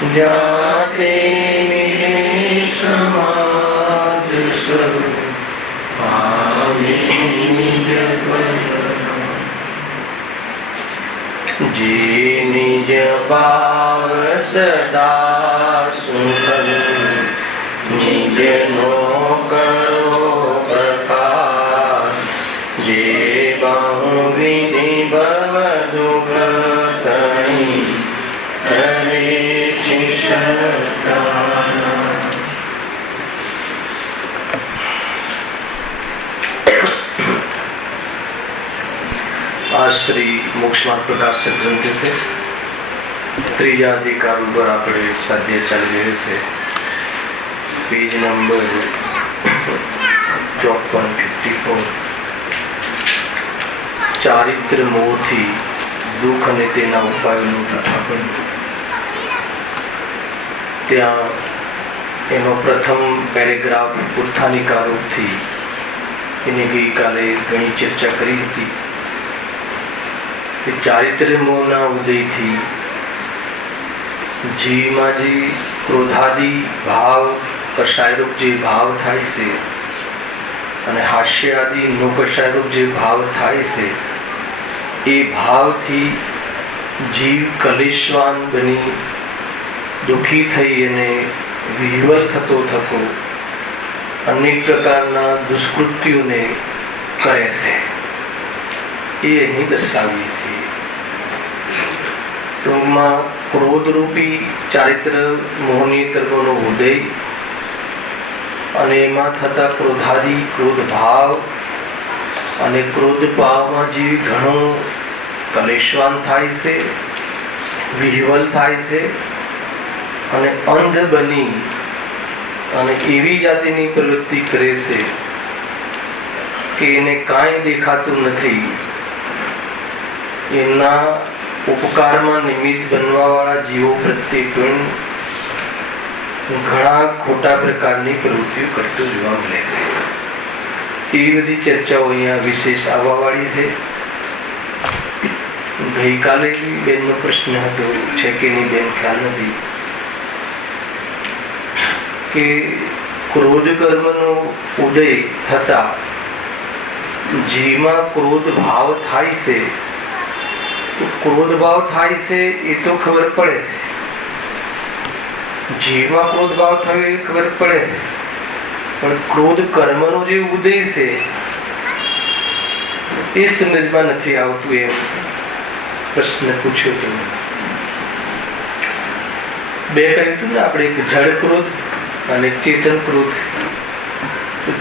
जाते मेरे समाज सब पावे निज पद। जे निज भाव सदा सुंदर निज नो करो प्रकाश। जे बहु विधि भव दुख तणी करे आज श्री मोक्ष मार्ग प्रकाशक ग्रंथ से त्रीजा अधिकार पर આપણે સ્વાધ્યાય ચાલી રહ્યો છે। Page number 5454। ચારિત્ર મોહથી દુઃખ અને તેના ઉપાયોનું કથાપન। ત્યાં એનો પ્રથમ પેરેગ્રાફ ઉત્થાનિકા રૂપથી એની ગઈકાલે ઘણી ચર્ચા કરી હતી કે ચારિત્ર મોહના ઉદયથી જીવમાં જે ક્રોધાદી ભાવ કષાયરૂપ જે ભાવ થાય છે અને હાસ્યાદી નોકષાયરૂપ જે ભાવ થાય છે એ ભાવથી જીવ કલેશવાન બની દુઃખી થઈ અને વિહવલ થતો થતો અનેક પ્રકારના દુષ્કૃત્યોને કરે છે એ અહીં દર્શાવીએ છીએ। ટૂંકમાં ક્રોધરૂપી ચારિત્ર મોહનીય કર્મોનો ઉદય અને એમાં થતા ક્રોધાદી ક્રોધ ભાવ અને ક્રોધ ભાવમાં જે ઘણો કલેશવાન થાય છે વિહવલ થાય છે અને અંધ બની અને એવી જાતિની પ્રવૃત્તિ કરે છે કે એને કાંઈ દેખાતું નથી। એના ઉપકારમાં નિમિત્ત બનવા વાળા જીવો પ્રત્યે પણ ઘણા ખોટા પ્રકારની પ્રવૃત્તિઓ કરતો જોવા મળે છે। એવી બધી ચર્ચાઓ અહીંયા વિશેષ આવવા વાળી છે। ગઈકાલે બેનનો પ્રશ્ન હતો છે કે નહીં બેન ખ્યાલ નથી કે ક્રોધ કર્મનો ઉદય થતા જીવમાં ક્રોધ ભાવ થાય છે। ક્રોધ ભાવ થાય છે એ તો ખબર પડે છે, જીવમાં ક્રોધ ભાવ થયો એ ખબર પડે છે, પણ ક્રોધ કર્મનો જે ઉદય છે એ સમજમાં નથી આવતું। એમ પ્રશ્ન પૂછ્યો તમે બે કહ્યું હતું ને આપણે, એક જડ ક્રોધ અને ચેતન ક્રોધ।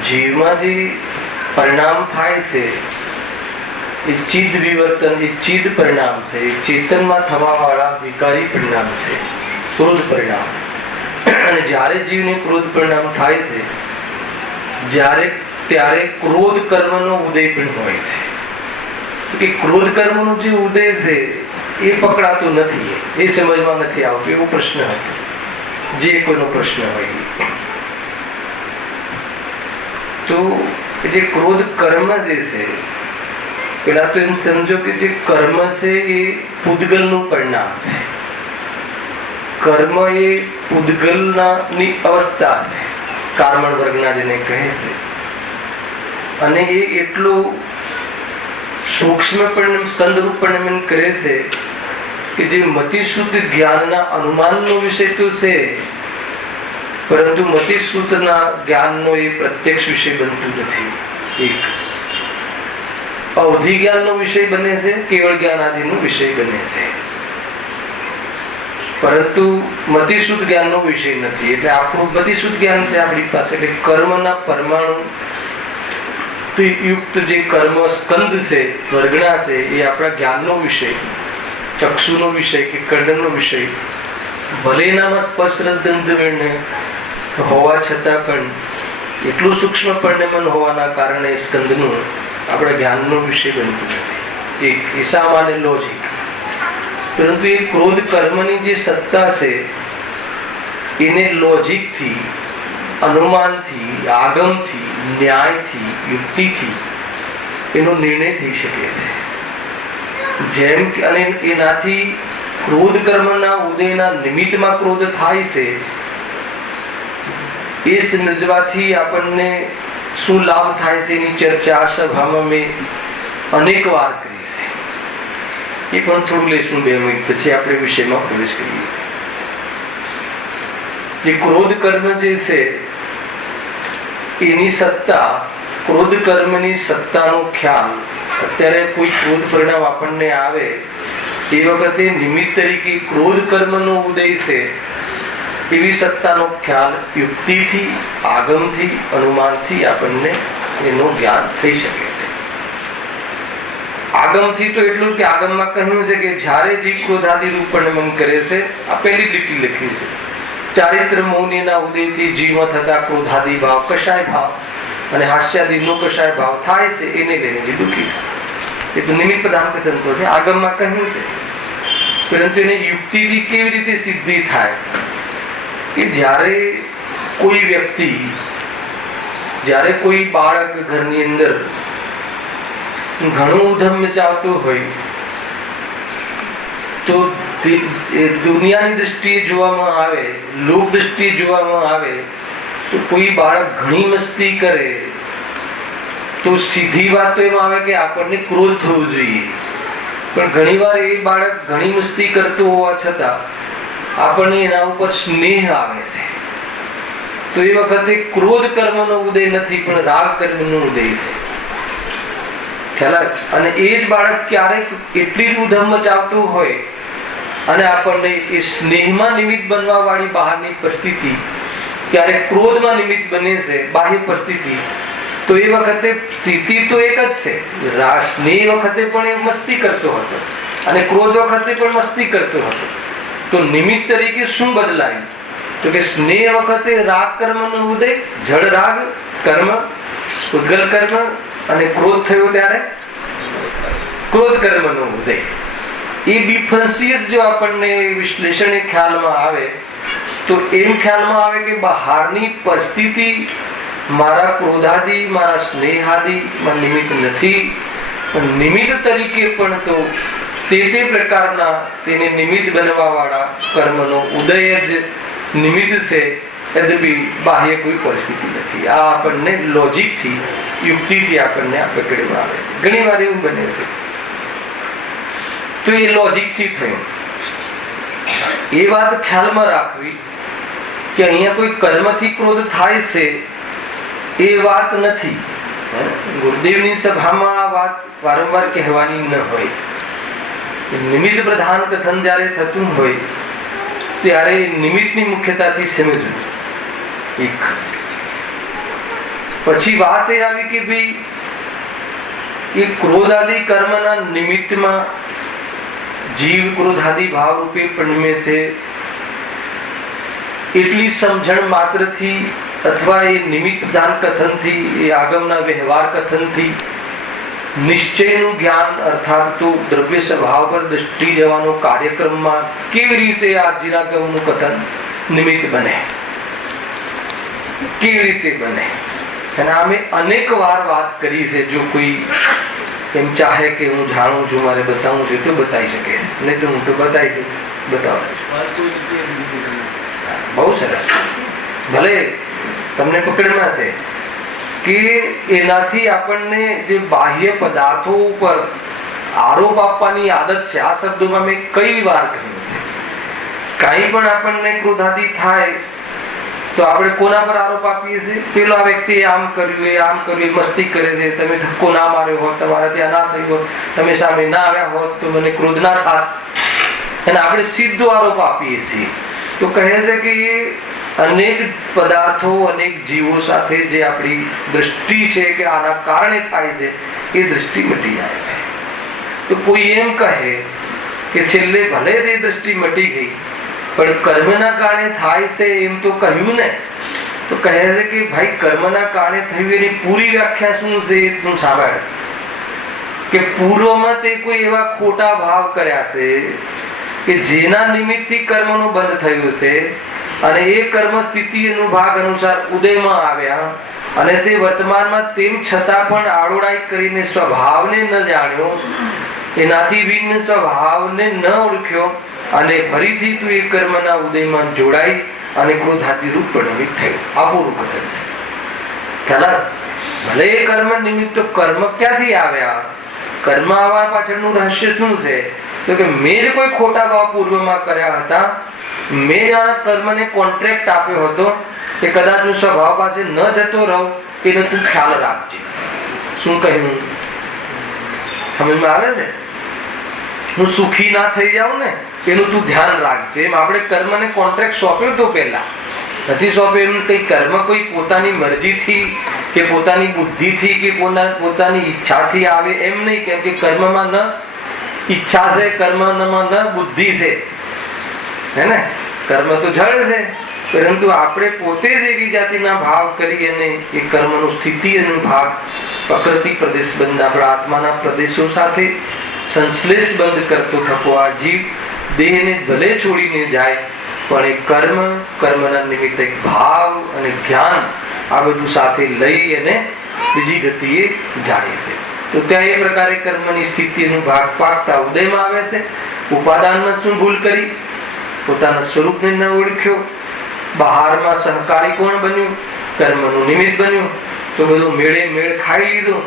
જીવમાં જે પરિણામ થાય છે એ ચિદ વિવર્તન, એ ચિદ પરિણામ છે, એ ચેતનમાં થવા વાળા વિકારી પરિણામ છે, ક્રોધ પરિણામ। અને જ્યારે જીવને ક્રોધ પરિણામ થાય છે ત્યારે ક્રોધ કર્મનો ઉદય પણ હોય છે। કે ક્રોધ કર્મનો જે ઉદય છે એ પકડાતો નથી, એ સમજમાં નથી આવતું। એવો પ્રશ્ન હતો, જે કોઈનો પ્રશ્ન હોય તો જે ક્રોધ કર્મ જે છે, પેલા તો એમ સમજો કે જે કર્મ છે એ પૂદગલનું પરિણામ છે। કર્મ એ પૂદગલની અવસ્થા છે, કાર્મણ વર્ગના જેને કહે છે, અને એ એટલું સૂક્ષ્મ પરિણામ સ્કંદરૂપ પરિણામ કરે છે કે જે મતિશુદ્ધ જ્ઞાનના અનુમાનનો વિષય તો છે, પરંતુ મતિશુદ્ધના જ્ઞાનનો એ પ્રત્યક્ષ વિષય બનતું નથી। એક અવધિ જ્ઞાનનો વિષય બને છે, કેવળ જ્ઞાન આદિનો વિષય બને છે, પરંતુ મતિશુદ્ધ જ્ઞાનનો વિષય નથી। એટલે આપણું મતિશુદ્ધ જ્ઞાન છે આપણી પાસે, એટલે કર્મના પરમાણુ યુક્ત જે કર્મ સ્કંદ છે, વર્ગણા છે, એ આપણા જ્ઞાનનો વિષય, ચક્ષુનો વિષય કે કર્ણનો વિષય, ભલે એનામાં સ્પર્શ રસ ગંધ વર્ણ હોવા છતાં પણ એટલું સૂક્ષ્મ પરિણમન હોવાના કારણે સ્કંદનું આપણા જ્ઞાનનો વિષય બનતું નથી। એક એ સામાન્ય લોજિક। પરંતુ એ ક્રોધ કર્મની જે સત્તા છે એને લોજિકથી, અનુમાનથી, આગમથી, ન્યાયથી, યુક્તિથી એનો નિર્ણય થઈ શકે છે। જેમ કે અને એનાથી ક્રોધ કર્મના ઉદયના નિમિત્તમાં ક્રોધ થાય છે, એ સમજવાથી આપણને શું લાભ થાય છે એની ચર્ચા આ સભામાં મેં અનેક વાર કરી છે. એ પણ થોડું લેશું 2 મિનિટ, પછી આપણે વિષયમાં પ્રવેશ કરીએ. જે ક્રોધ કર્મ જે છે એની સત્તા, ક્રોધ કર્મની સત્તાનો ખ્યાલ, અત્યારે કોઈ ક્રોધ પરિણામ આપણને આવે એ વખતે નિમિત્ત તરીકે ક્રોધ કર્મનો ઉદય છે એવી સત્તાનો ખ્યાલ યુક્તિથી, આગમથી, અનુમાનથી આપણને એનું જ્ઞાન થઈ શકે છે. આગમથી તો એટલું કે આગમમાં કહ્યું છે કે જ્યારે જીવ ક્રોધાદી રૂપણ કરે છે, આ પહેલી લીટી લખી છે, ચારિત્ર મૌનીના ઉદયથી જીવમાં થતા ક્રોધાદી ભાવ, કશાય ભાવ અને હાસ્યાદી નો કશાય ભાવ થાય છે, એને લઈને જે દુઃખી થાય. એ તો નિમિત્ત પ્રધાન તંત્ર છે, આગમમાં કહ્યું છે. પરંતુ એને યુક્તિથી કેવી રીતે સિદ્ધિ થાય કે જ્યારે કોઈ વ્યક્તિ, જ્યારે કોઈ બાળક ઘરની અંદર ઘણું ઉધમ મચાવતું હોય તો દુનિયાની દ્રષ્ટિએ જોવામાં આવે, લોક દ્રષ્ટિએ જોવામાં આવે તો કોઈ બાળક ઘણી મસ્તી કરે તો સીધી વાત તો એમાં આવે કે આપણને ક્રોધ થવો જોઈએ. પણ ઘણીવાર એ બાળક ઘણી મસ્તી કરતું હોવા છતાં આપણને એના ઉપર સ્નેહ આવે છે, તો એ વખતે ક્રોધ કર્મનો ઉદય નથી પણ રાગ કર્મનો ઉદય છે. અને એ જ બાળક ક્યારેક એટલી જ ઉધમ મચાવતું હોય અને આપણને એ સ્નેહમાં નિમિત્ત બનવા વાળી બહારની પરિસ્થિતિ ક્યારેક ક્રોધમાં નિમિત્ત બને છે, બાહ્ય પરિસ્થિતિ, તો એ વખતે સ્થિતિ તો એક જ છે. સ્નેહ વખતે પણ એ મસ્તી કરતો હતો અને ક્રોધ વખતે પણ મસ્તી કરતો હતો. તો નિમિત્ત તરીકે શું બદલાયું? તો કે સ્નેહ વખતે રાગ કર્મનો ઉદય, જળ રાગ કર્મ, ઉદ્ગલ કર્મ, અને ક્રોધ થયો ત્યારે ક્રોધ કર્મનો ઉદય. એ ડિફરન્સિયસ જો આપણને વિશ્લેષણ ખ્યાલમાં આવે તો એમ ખ્યાલમાં આવે કે બહારની પરિસ્થિતિ મારા ક્રોધાદી, મારા સ્નેહાદી નિમિત્ત નથી, પણ નિમિત્ત તરીકે પણ તો તે પ્રકારના તેને નિમિત્ત બનવા વાળા કર્મનો ઉદય જ નિમિત્ત છે, યદ્યપી બાહ્ય કોઈ પરિસ્થિતિ નથી. આ આપણને લોજિકથી, યુક્તિથી આપણને આ પકડવા આવે. ઘણી વાર એવું બને છે. તો એ લોજિકથી થયું. એ વાત ખ્યાલમાં રાખવી કે અહીંયા કોઈ કર્મથી ક્રોધ થાય છે એ વાત નથી. ગુરુદેવની સભામાં આ વાત વારંવાર કહેવાની ન હોય. નિમિત્ત પ્રધાન કથન જ્યારે થતું હોય ત્યારે નિમિત્તની મુખ્યતાથી સમજવું. એક પછી વાત એ આવી કે ભાઈ એ ક્રોધાદી કર્મના નિમિત્તમાં જીવ ક્રોધાદી ભાવ રૂપે પરિણમે છે એટલી સમજણ માત્રથી અથવા એ નિમિત્ત પ્રધાન કથનથી, એ આગમના વ્યવહાર કથનથી નિશ્ચયનું જ્ઞાન અર્થાત તો દ્રવ્ય સ્વભાવ પર દ્રષ્ટિ જવાનો કાર્યક્રમમાં કેવી રીતે આ જીરાગમનું કથન નિમિત્ત બને, કેવી રીતે બને? અને અમે અનેક વાર વાત કરી છે. જો કોઈ એમ ચાહે કે હું જાણું છું, મારે બતાવવું છે તો બતાવી શકે, નહીં તો હું તો બતાવી દઉં, બતાવું. બહુ સરસ. ભલે તમને પકડમાં છે કે એનાથી આપણને જે બાહ્ય પદાર્થો ઉપર આરોપ આપવાની આદત છે. આ શબ્દોમાં મેં કઈ વાર કહ્યું છે, કાંઈ પણ આપણને ક્રોધાદી થાય તો આપણે કોના પર આરોપ આપીએ છીએ? પેલો આ વ્યક્તિએ આમ કર્યું, એ આમ કર્યું, મસ્તી કરે છે, તમે ધક્કો ના માર્યો હોત, તમારા ત્યાં ના થયું હોત, તમે સામે ના આવ્યા હોત તો મને ક્રોધ ના થાત. અને આપણે સીધો આરોપ આપીએ છીએ. તો કહે છે કે એ અનેક પદાર્થો, અનેક જીવો સાથે જે આપણી દ્રષ્ટિ છે કે આના કારણે થાય છે, એ દ્રષ્ટિ મટી જાય છે. તો કોઈ એમ કહે કે છેલ્લે ભલે તે દ્રષ્ટિ મટી ગઈ પણ કર્મના કારણે થાય છે એમ તો કહ્યું ને. તો કહે છે કે ભાઈ કર્મના કારણે થયું એની પૂરી વ્યાખ્યા શું છે એ તું સાંભળ. કે પૂર્વમાં તે કોઈ એવા ખોટા ભાવ કર્યા છે કે જેના નિમિત્તથી કર્મનું બંધ થયું છે અને એ કર્મ સ્થિતિ ભાગ અનુસાર ઉદયમાં આવ્યા અને તે વર્તમાનમાં તેમ છતાં પણ આડોડાઈ કરીને સ્વભાવને ન જાણ્યો, એનાથી ભિન્ન સ્વભાવને ન ઓળખ્યો અને ફરીથી તું એ કર્મના ઉદયમાં જોડાઈ અને ક્રોધાદી રૂપ પરિણમિત થયું. આ પૂરું કથન છે. ખ્યાલ? ભલે એ કર્મ નિમિત્ત તો કર્મ ક્યાંથી આવ્યા? કર્મ આવવા પાછળનું રહસ્ય શું છે? તો કે મેં જ કોઈ ખોટા ભાવ પૂર્વમાં કર્યા હતા, મેં આ કર્મને કોન્ટ્રાક્ટ આપ્યો હતો કે કદાચ હું સ્વભાવ પાસે ન જતો રહું એનો તું ખ્યાલ રાખજે. શું કહ્યું? સમજમાં આવે છે? હું સુખી ના થઈ જાઉં ને એનું તું ધ્યાન રાખજે. એમ આપણે કર્મને કોન્ટ્રાક્ટ સોંપ્યો તો પહેલા નથી સોંપ્યો. એમ કઈ કર્મ કોઈ પોતાની મરજીથી કે પોતાની બુદ્ધિથી કે પોતાની ઈચ્છાથી આવે એમ નહીં. કેમ કે કર્મમાં ન ઈચ્છા છે, કર્મમાં ન બુદ્ધિ છે, હે ને? કર્મ તો જળ છે, પરંતુ આપણે પોતે જ એવી જાતિના ભાવ કરી અને એ કર્મનું સ્થિતિ અને ભાગ પ્રકૃતિ પ્રદેશ બંધ આપણા આત્માના પ્રદેશો સાથે સંશ્લેષ બંધ કરતો થતો આ જીવ દેહને ભલે છોડીને જાય પણ એ કર્મના નિમિત્તે ભાવ અને જ્ઞાન આ બધું સાથે લઈ અને બીજી ગતિએ જાય છે. તો ત્યાં એ પ્રકારે કર્મની સ્થિતિનો ભાગ પાકતા ઉદયમાં આવે છે. ઉપાદાનમાં શું ભૂલ કરી? પોતાના સ્વરૂપને ન ઓળખ્યો. બહારમાં સહકારી કોણ બન્યું? કર્મનું નિમિત્ત બન્યું. તો બધું મેળ ખાઈ લીધો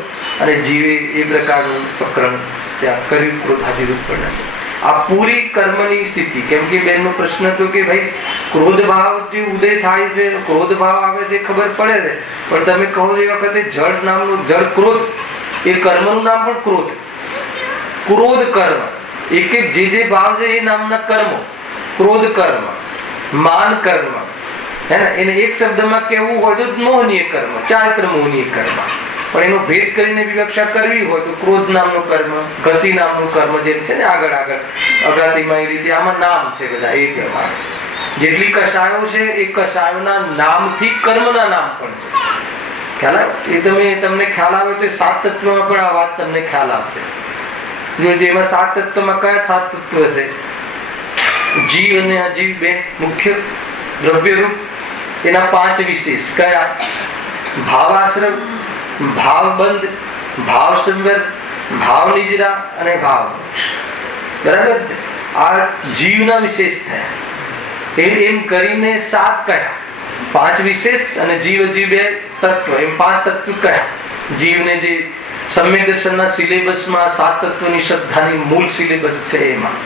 અને જીવે એ પ્રકારનું પ્રકરણ ત્યાં કર્યું. ક્રોધાદી રૂપ પરિણમ્યું. આ પૂરી કર્મની સ્થિતિ. કેમ કે બેનનો પ્રશ્ન હતો કે ભાઈ ક્રોધ ભાવ જે ઉદય થાય છે, ક્રોધ ભાવ આવે છે ખબર પડે છે, પણ તમે કહો એ વખતે જળ નામનું જળ ક્રોધ, એ કર્મનું નામ પણ ક્રોધ. ક્રોધ કર્મ એક જે ભાવ છે એ નામના કર્મો. ક્રોધ કર્મ, માન કર્મ, હે ને? એને એક શબ્દમાં કેવું હોય તો મોહનીય કર્મ, ચારિત્ર મોહનીય કર્મ. પણ એનો ભેદ કરીને વિવક્ષા કરવી હોય તો ક્રોધ નામનું કર્મ, ગતિ નામનું કર્મ જેમ છે ને આગળ અગાતીમાં એ રીતે આમાં નામ છે બધા એ પ્રમાણે. જેટલી કષાયો છે એ કષાયોના નામથી કર્મના નામ પણ છે. ખ્યાલ આવે? એ તમને ખ્યાલ આવે તો 7 તત્વમાં પણ આ વાત તમને ખ્યાલ આવશે. જેમાં 7 તત્વમાં કયા 7 તત્વ છે? જીવ અને અજીવ બે મુખ્ય, દ્રવ્ય રૂપ, એના 5 વિશેષ કયા? ભાવાશ્રમ, ભાવબંધ, ભાવ સંવર, ભાવ નિદ્રા અને ભાવ મોક્ષ. બરાબર છે? આ જીવના વિશેષ થયા. એમ કરીને 7 કયા? 5 વિશેષ અને જીવ બે તત્વ, એમ 5 તત્વ કયા? જીવને જે સમ્યક દર્શનના સિલેબસમાં 7 તત્વની શ્રદ્ધાની મૂળ સિલેબસ છે એમાં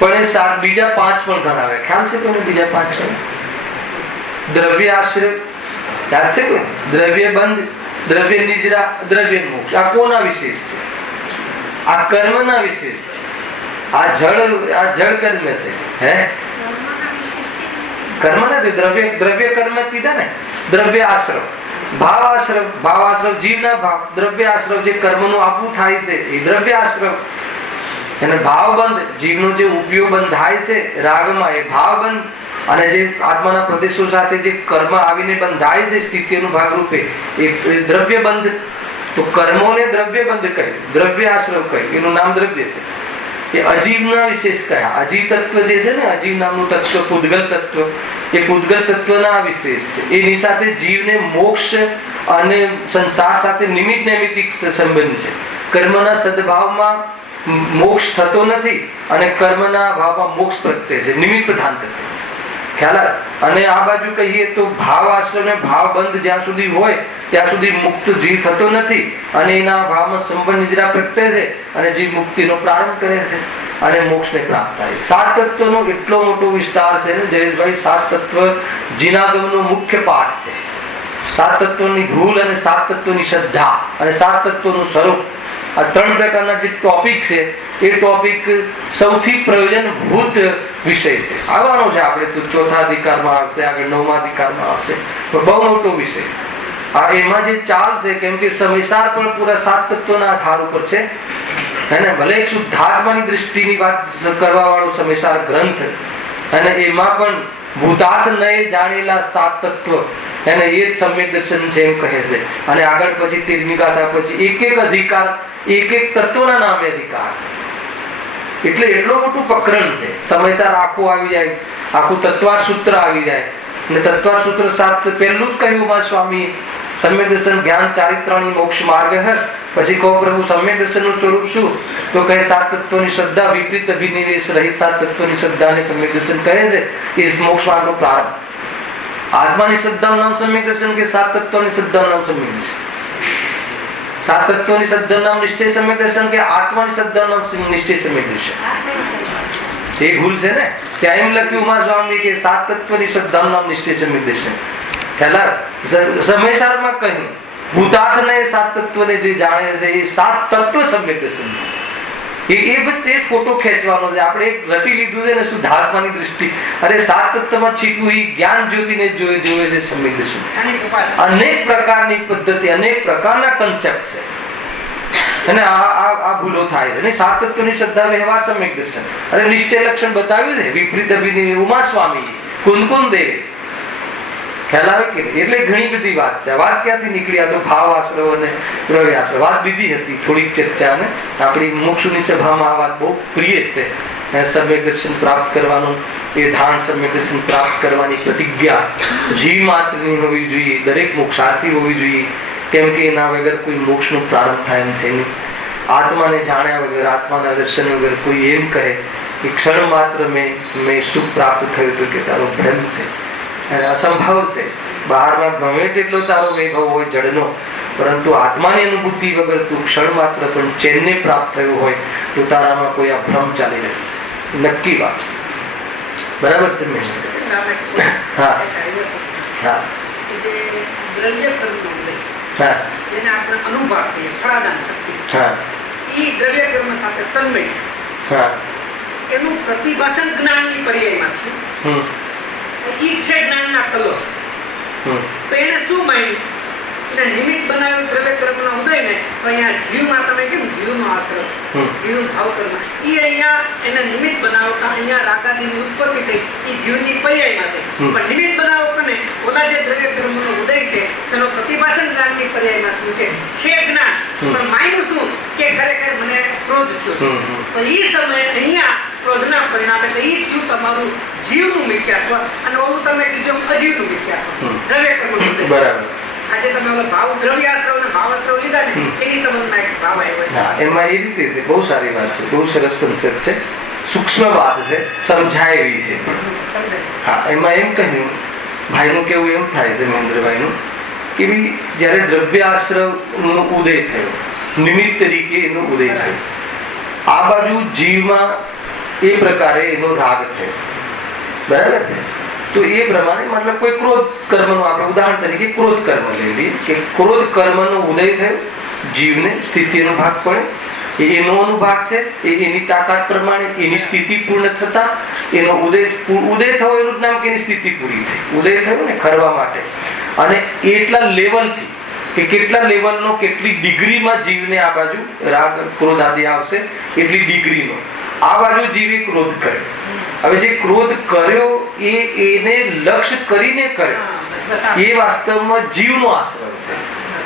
પણ એ બીજા 5 પણ ગણાવે. ખ્યાલ છે તમને બીજા 5 કયા? દ્રવ્ય આશ્રય, યાદ છે કોઈ? દ્રવ્ય બંધ, દ્રવ્ય નિદ્રા, દ્રવ્ય મોક્ષ. આ કોના વિશેષ છે? આ કર્મના વિશેષ છે. આ જળ કર્મ છે. હે કર્મ નથી, દ્રવ્ય કર્મ કીધા ને. દ્રવ્ય આશ્રમ, ભાવ આશ્રમ જીવના ભાવ, દ્રવ્ય આશ્રમ જે કર્મનું આપવું થાય છે એ દ્રવ્ય આશ્રમ. અને ભાવબંધ, જીવનો જે ઉપયોગ બંધાય છે રાગમાં એ ભાવબંધ. અને જે આત્માના પ્રદેશો સાથે જે કર્મ આવીને બંધાય છે સ્થિતિનું ભાગરૂપે એ દ્રવ્ય બંધ. તો કર્મોને દ્રવ્ય બંધ કહ્યું, દ્રવ્ય આશ્રમ કહ્યું, એનું નામ દ્રવ્ય છે. એ અજીવના વિશેષ કયા? અજીવ તત્વ જે છે ને, અજીવ નામનું તત્વ, પૂદગલ તત્વ, એ પૂદગલ તત્વના વિશેષ છે. એની સાથે જીવને મોક્ષ અને સંસાર સાથે નિમિત્ત નૈમિતિક સંબંધ છે. કર્મના સદભાવમાં મોક્ષ થતો નથી અને કર્મના ભાવમાં મોક્ષ પ્રત્યે છે, નિમિત્ત પ્રધાન તત્વ. ખ્યાલ આવે? અને આ બાજુ કહીએ તો ભાવ આશ્રમ ને ભાવ બંધ જ્યાં સુધી હોય ત્યાં સુધી મુક્ત જીવ થતો નથી અને એના ભાવમાં સંપન્ન નિદ્રા પ્રગટે છે અને જીવ મુક્તિનો પ્રારંભ કરે છે અને મોક્ષને પ્રાપ્ત થાય. 7 તત્વનો એટલો મોટો વિસ્તાર છે ને જયેશભાઈ. 7 તત્વ જીનાગમનો મુખ્ય પાઠ છે. 7 તત્વની ભૂલ અને 7 તત્વની શ્રદ્ધા અને 7 તત્વનું સ્વરૂપ, આ 3 પ્રકારના જે ટોપિક છે એ ટોપિક સૌથી પ્રયોજનભૂત વિષય છે. આવવાનો છે આપણે તો 4થા અધિકારમાં આવશે, આગળ 9મા અધિકારમાં આવશે. બહુ મોટો વિષય. આ એમાં જે ચાલ છે, કેમ કે સમયસાર પણ પૂરા 7 તત્વના આધાર ઉપર છે. અને ભલે એક શુદ્ધાત્માની દ્રષ્ટિની વાત કરવા વાળો સમયસાર ગ્રંથ, અને એમાં પણ ભૂતાર્થ નય જાણેલા 7 તત્વ એને એ જ સમ્યક દર્શન છે એમ કહે છે. અને આગળ પછી 13મી ગાથા પછી એક અધિકાર, એક તત્વના નામે અધિકાર. એટલે એટલો મોટું પ્રકરણ છે. સમયસર આખું આવી જાય, આખું તત્વાર સૂત્ર આવી જાય. અને તત્વાર સૂત્ર 7 પહેલું જ કહ્યું માં સ્વામી સમ્યક દર્શન જ્ઞાન ચારિત્રાણી મોક્ષ માર્ગ હે પછી કહો પ્રભુ સમ્યક દર્શનનું સ્વરૂપ શું? તો કહે સાત તત્વોની શ્રદ્ધા વિપરીત અભિનિવેશ રહિત સાત તત્વોની શ્રદ્ધાને સમ્યક દર્શન કહે છે. એ મોક્ષ માર્ગનો પ્રારંભ. આત્માની શ્રદ્ધાનું નામ સમ્યક દર્શન કે સાત તત્વોની શ્રદ્ધાનું નામ સમ્યક દર્શન? સાત તત્વોની શ્રદ્ધાનું નામ નિશ્ચય સમ્યક દર્શન કે આત્માની શ્રદ્ધાનું નામ નિશ્ચય સમ્યક દર્શન? એ ભૂલ છે ને. ત્યાં એમ લખ્યું ઉમા સ્વામી કે સાત તત્વની શ્રદ્ધાનું નામ નિશ્ચય સમ્યક દર્શન. પહેલા સમયસારમાં કહ્યું ભૂતાર્થને સાત તત્વને જે જાણે છે એ સાત તત્વ સમ્યક દર્શન. એ બસ એ ફોટો ખેંચવાનો છે. આપણે એક રટી લીધું છે ને શુદ્ધ આત્માની દ્રષ્ટિ. અરે સાત તત્વમાં છીટવું એ જ્ઞાન જ્યોતિને જોવે છે સમ્યક દર્શન. અનેક પ્રકારની પદ્ધતિ, અનેક પ્રકારના કન્સેપ્ટ છે અને આ ભૂલો થાય છે. સાત તત્વની શ્રદ્ધા વ્યવહાર સમ્યક દર્શન. અરે નિશ્ચય લક્ષણ બતાવ્યું છે વિપરીત અભિનિવેશ ઉમા સ્વામી કુનકુન દેવે. ખ્યાલ આવે કે એટલે ઘણી બધી વાત છે. વાત ક્યાંથી નીકળી? આ તો ભાવ આશ્રવ અને દ્રવ્ય આશ્રવ વાત બીજી હતી. થોડીક ચર્ચા અને આપણી મોક્ષની સભામાં આ વાત બહુ પ્રિય છે. સમ્યક દર્શન પ્રાપ્ત કરવાનું, એ ધાન સમ્યક દર્શન પ્રાપ્ત કરવાની પ્રતિજ્ઞા જીવ માત્રની હોવી જોઈએ, દરેક મોક્ષાર્થી હોવી જોઈએ. કેમ કે એના વગર કોઈ મોક્ષનો પ્રારંભ થાય નથી. આત્માને જાણ્યા વગર, આત્માના દર્શન વગર કોઈ એમ કહે કે ક્ષણ માત્ર મેં સુખ પ્રાપ્ત થયું તો કે તારો ભ્રમ છે અને અસંભવ છે. બહારમાં ગમે તેટલો તારો વૈભવ હોય જડનો, પરંતુ આત્માની અનુભૂતિ વગર તું ક્ષણ માત્ર પણ ચેનને પ્રાપ્ત થયું હોય તો તારામાં કોઈ આ ભ્રમ ચાલી રહ્યો છે. નક્કી વાત. બરાબર છે મેં? હા હા એનું પ્રતિભાષણ જ્ઞાનની પર્યાયમાં છે જ્ઞાનના કલો. તો એને શું માન્યું? એને નિમિત્ત બનાવ્યું દ્રવ્ય કર્મના ઉદયને. તો અહીંયા જીવમાં તમે કેમ જીવનો આશ્રય, જીવ ભાવ કર્મ, એ અહીંયા એને નિમિત્ત બનાવતા અહીંયા રાગાદીની ઉત્પત્તિ થઈ એ જીવની પર્યાયમાં થઈ. પણ નિમિત્ત બનાવો કને ઓલા જે દ્રવ્ય કર્મનો ઉદય છે તેનો પ્રતિભાષણ જ્ઞાનની પર્યાયમાં શું છે જ્ઞાન. પણ માન્યું શું કે ખરેખર મને ક્રોધ થયો છે. તો એ સમયે અહીંયા ક્રોધના પરિણામે એટલે એ થયું તમારું જીવનું મિથ્યાત્વ અને ઓલું તમે કીધું અજીવનું મિથ્યાત્વ દ્રવ્ય કર્મનું ઉદય. બરાબર. આજે તમે ઓલા ભાવ દ્રવ્યાશ્રવ અને ભાવાશ્રવ લીધા ને એની સંબંધમાં એક ભાવ આવ્યો. એમાં એ રીતે છે. બહુ સારી વાત છે, બહુ સરસ કન્સેપ્ટ છે, સૂક્ષ્મ વાત છે, સમજાય એવી છે. હા, એમાં એમ કહ્યું ભાઈનું કેવું એમ થાય છે મહેન્દ્રભાઈનું કે ભાઈ જયારે દ્રવ્યાશ્રવનો ઉદય થયો, નિમિત્ત તરીકે એનો ઉદય થયો, આ બાજુ જીવમાં એ પ્રકારે એનો રાગ થયો. બરાબર છે? તો એ પ્રમાણે મતલબ કોઈ ક્રોધ કર્મનું આપણે ઉદાહરણ તરીકે ક્રોધ કર્મ લઈએ કે ક્રોધ કર્મનો ઉદય થયો, જીવને સ્થિતિનો ભાગ પડે, એનો અનુભાગ છે, એની તાકાત પ્રમાણે એની સ્થિતિ પૂર્ણ થતા એનો ઉદય થયો એનું જ નામ કે એની સ્થિતિ પૂરી થઈ. ઉદય થયો ને ખરવા માટે. અને એટલા લેવલથી કે કેટલા લેવલનો, કેટલી ડિગ્રીમાં જીવને આ બાજુ રાગ ક્રોધ આદિ આવશે એટલી ડિગ્રીનો આ બાજુ જીવે ક્રોધ કર્યો. હવે જે ક્રોધ કર્યો એને લક્ષ્ય કરીને કર્યો એ વાસ્તવમાં જીવનો આશ્રય છે.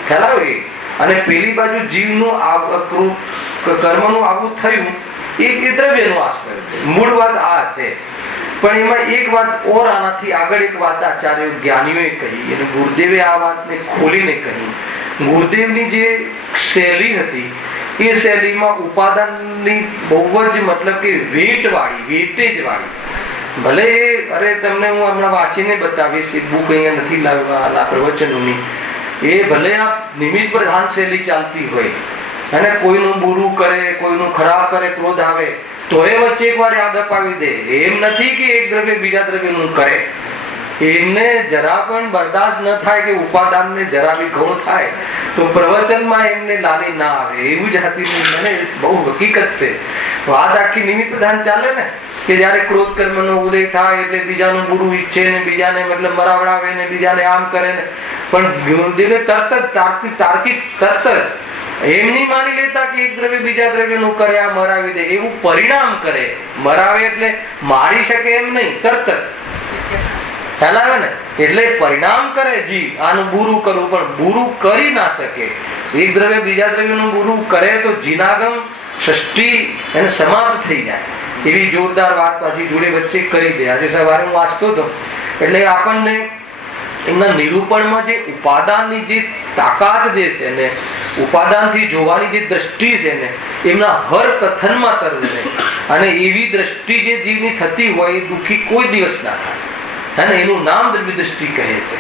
ખ્યાલ આવે? અને પેલી બાજુ જીવનું કર્મનું આવું થયું એ દ્રવ્યનો આશ્રય છે. મૂળ વાત આ છે. પણ એમાં એક વાત ઓર આનાથી આગળ એક વાત આચાર્ય જ્ઞાનીઓએ કહી અને ગુરુદેવે આ વાતને ખોલીને કહી. ગુરુદેવની જે શૈલી હતી એ શૈલીમાં ઉપાદાનની બહુ જ મતલબ કે વેટેજ વાળી. ભલે અરે તમને હું હમણાં વાંચીને બતાવીશ, બુક અહીંયા નથી લાવવા પ્રવચનોની. એ ભલે આ નિમિત્ત પ્રધાન શૈલી ચાલતી હોય અને કોઈનું બુરું કરે, કોઈનું ખરાબ કરે, ક્રોધ આવે તો એ વચ્ચે એક વાર યાદ અપાવી દે. એમ નથી કે એક દ્રવ્ય બીજા દ્રવ્યનું કરે. એમને જરા પણ બરદાસ્ત ન થાય કે ઉપાદાનને જરા બી ઘણું થાય તો પ્રવચનમાં એમને લાલી ના આવે. એવું જ હતી. મને બહુ હકીકત છે. વાત આખી નિમિત્ત પ્રધાન ચાલે ને કે જયારે ક્રોધ કર્મનો ઉદય થાય એટલે બીજાનું બુરું ઈચ્છે ને બીજાને મતલબ મરાવડાવે ને બીજાને આમ કરે ને. પણ ગુરુદેવે તરત જ એમ નહીં માની લેતા કે એક દ્રવ્ય બીજા દ્રવ્યનું કરે, આ મરાવી દે. એવું પરિણામ કરે. મરાવે એટલે મારી શકે એમ નહીં, તરત જ. ખ્યાલ આવે ને? એટલે પરિણામ કરે જીવ આનું બુરું કરવું, પણ બુરું કરી ના શકે. એક દ્રવ્ય બીજા દ્રવ્યનું બુરું કરે તો જીનાગમ ષષ્ટિ એને સમાપ્ત થઈ જાય. એવી જોરદાર વાત પાછી જોડે વચ્ચે કરી દે. આજે સવારે હું વાંચતો હતો એટલે આપણને એમના નિરૂપણમાં જે ઉપાદાનની જે તાકાત જે છે ને ઉપાદાનથી જોવાની જે દ્રષ્ટિ છે ને એમના હર કથનમાં તરજ રહે, અને એવી દ્રષ્ટિ જે જીવની થતી હોય એ દુઃખી કોઈ દિવસ ના થાય. અને એનું નામ દ્રવ્ય દ્રષ્ટિ કહે છે.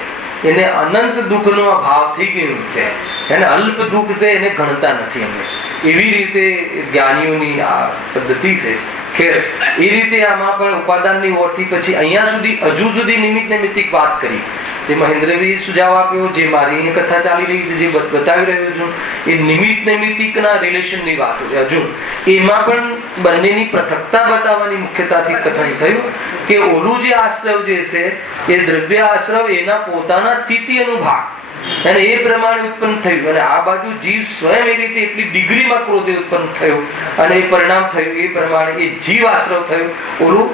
એને અનંત દુઃખનો ભાવ થઈ ગયું છે, એને અલ્પ દુઃખ છે એને ગણતા નથી અમે. એવી રીતે જ્ઞાનીઓની આ પદ્ધતિ છે. ખેર, એ રીતે આમાં પણ ઉપાદાનની ઓળથી પછી અહીંયા સુધી હજુ સુધી નિમિત્ત નૈમિત્તિક વાત કરી, જે મહેન્દ્રભાઈએ સુઝાવ આપ્યો, જે મારી કથા ચાલી રહી છે, જે બતાવી રહ્યો છું, એ નિમિત્ત નૈમિત્તિકના રિલેશનની વાતો છે. હજુ એમાં પણ બંનેની પૃથકતા બતાવવાની મુખ્યતાથી કથન થયું કે ઓલું જે આશ્રવ જે છે એ દ્રવ્ય આશ્રવ એના પોતાના સ્થિતિ અનુભાગ અને એ પ્રમાણે ઉત્પન્ન થયું, અને આ બાજુ જીવ સ્વયં એ રીતે એટલી ડિગ્રીમાં ક્રોધે ઉત્પન્ન થયો અને એ પરિણામ થયું એ પ્રમાણે એ જીવ આશ્રવ થયું, ઓલું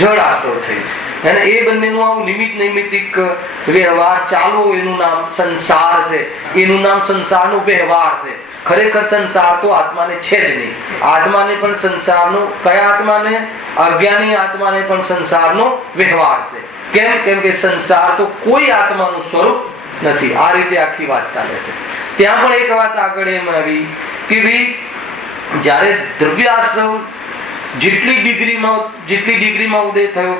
જળ આશ્રવ થયું. અને એ બંનેનું આવું નિમિત્ત નૈમિત્તિક વ્યવહાર ચાલો, એનું નામ સંસાર છે. એનું નામ સંસારનો વ્યવહાર છે. ખરેખર સંસાર તો આત્માને છે જ નહીં. આત્માને પણ સંસારનો, કયા આત્માને? અજ્ઞાની આત્માને પણ સંસારનો વ્યવહાર છે. કેમ કે સંસાર તો કોઈ આત્માનું સ્વરૂપ નથી. આ રીતે આખી વાત ચાલે છે. ત્યાં પણ એક વાત આગળ એમ આવી કે ભાઈ જ્યારે દ્રવ્ય આશ્રવ જેટલી ડિગ્રીમાં ઉદય થયો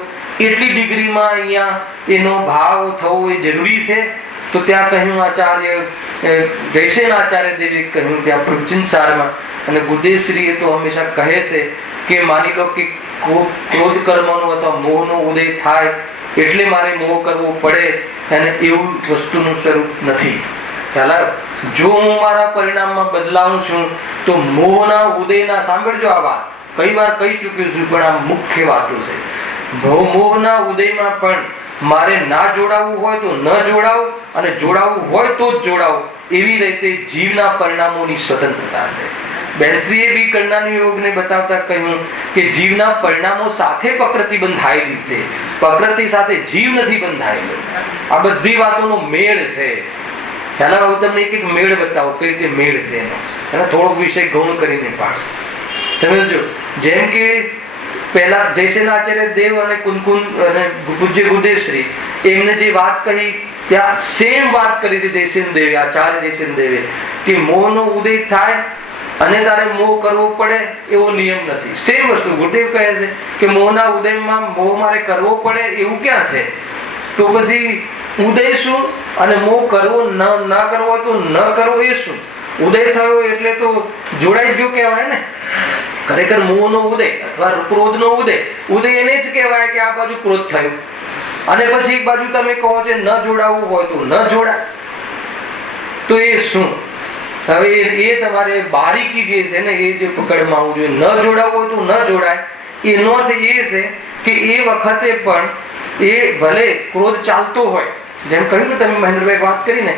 એટલી ડિગ્રીમાં અહીંયા એનો ભાવ થવો એ જરૂરી છે. તો ત્યાં કહ્યું આચાર્ય જયસેન આચાર્ય દેવે કહ્યું ત્યાં પ્રવચન સારમાં, અને ગુદેશ્રીએ તો હંમેશા કહે છે કે માની લો કે ક્રોધ કર્મનો અથવા મોહનો ઉદય થાય એટલે મારે મોહ કરવો પડે, અને એવું વસ્તુનું સ્વરૂપ નથી. જો હું મારા પરિણામમાં બદલાવું છું તો મોહના ઉદયના, સાંભળજો આ વાત, કઈ વાર કહી ચૂક્યું છું પણ આ મુખ્ય વાતો છે. મોહના ઉદયમાં પણ મારે ના જોડાવું હોય તો ન જોડાવું, અને જોડાવું હોય તો જ જોડાવું. એવી રીતે જીવના પરિણામોની સ્વતંત્રતા છે. બેનશ્રીએ બી કરુણાની યોગને બતાવતા કહ્યું કે જીવના પરિણામો સાથે પ્રકૃતિ બંધાયેલી છે, પ્રકૃતિ સાથે જીવ નથી બંધાયેલો. આ બધી વાતોનો મેળ છે. પહેલા હું તમને એક મેળ બતાવો કઈ રીતે મેળ છે એનો થોડોક વિષય ગૌણ કરીને પાડ સમજો. જેમ કે પહેલા જયસેન આચાર્ય દેવ અને કુનકુન અને પૂજ્ય ગુદેશ્રી એમને જે વાત કહી ત્યાં સેમ વાત કરી છે જયસેન દેવે, આચાર્ય જયસેન દેવે, કે મોહનો ઉદય થાય અને તારે મોહ કરવો પડે એવો નિયમ નથી. સેમ વસ્તુ ગુરુદેવ કહે છે કે મોહના ઉદયમાં મોહ મારે કરવો પડે એવું ક્યાં છે? તો પછી ઉદય શું અને મોહ કરવો ન કરવો તો ન કરવો એ શું? ઉદય થયો એટલે તો જોડાઈ જ ગયો કહેવાય ને. ખરેખર મોહનો ઉદય અથવા ક્રોધનો ઉદય એને જ કહેવાય કે આ બાજુ ક્રોધ થયો, અને પછી એક બાજુ તમે કહો છો ન જોડાવું હોય તો ન જોડાય. તો એ શું? હવે એ તમારે બારીકી જે છે ને એ જે પકડમાં આવવું જોઈએ. ન જોડાવું હોય તો ન જોડાય. એનો અર્થ એ છે કે એ વખતે પણ એ ભલે ક્રોધ ચાલતો હોય, જેમ કહ્યું ને તમે મહેન્દ્રભાઈ વાત કરીને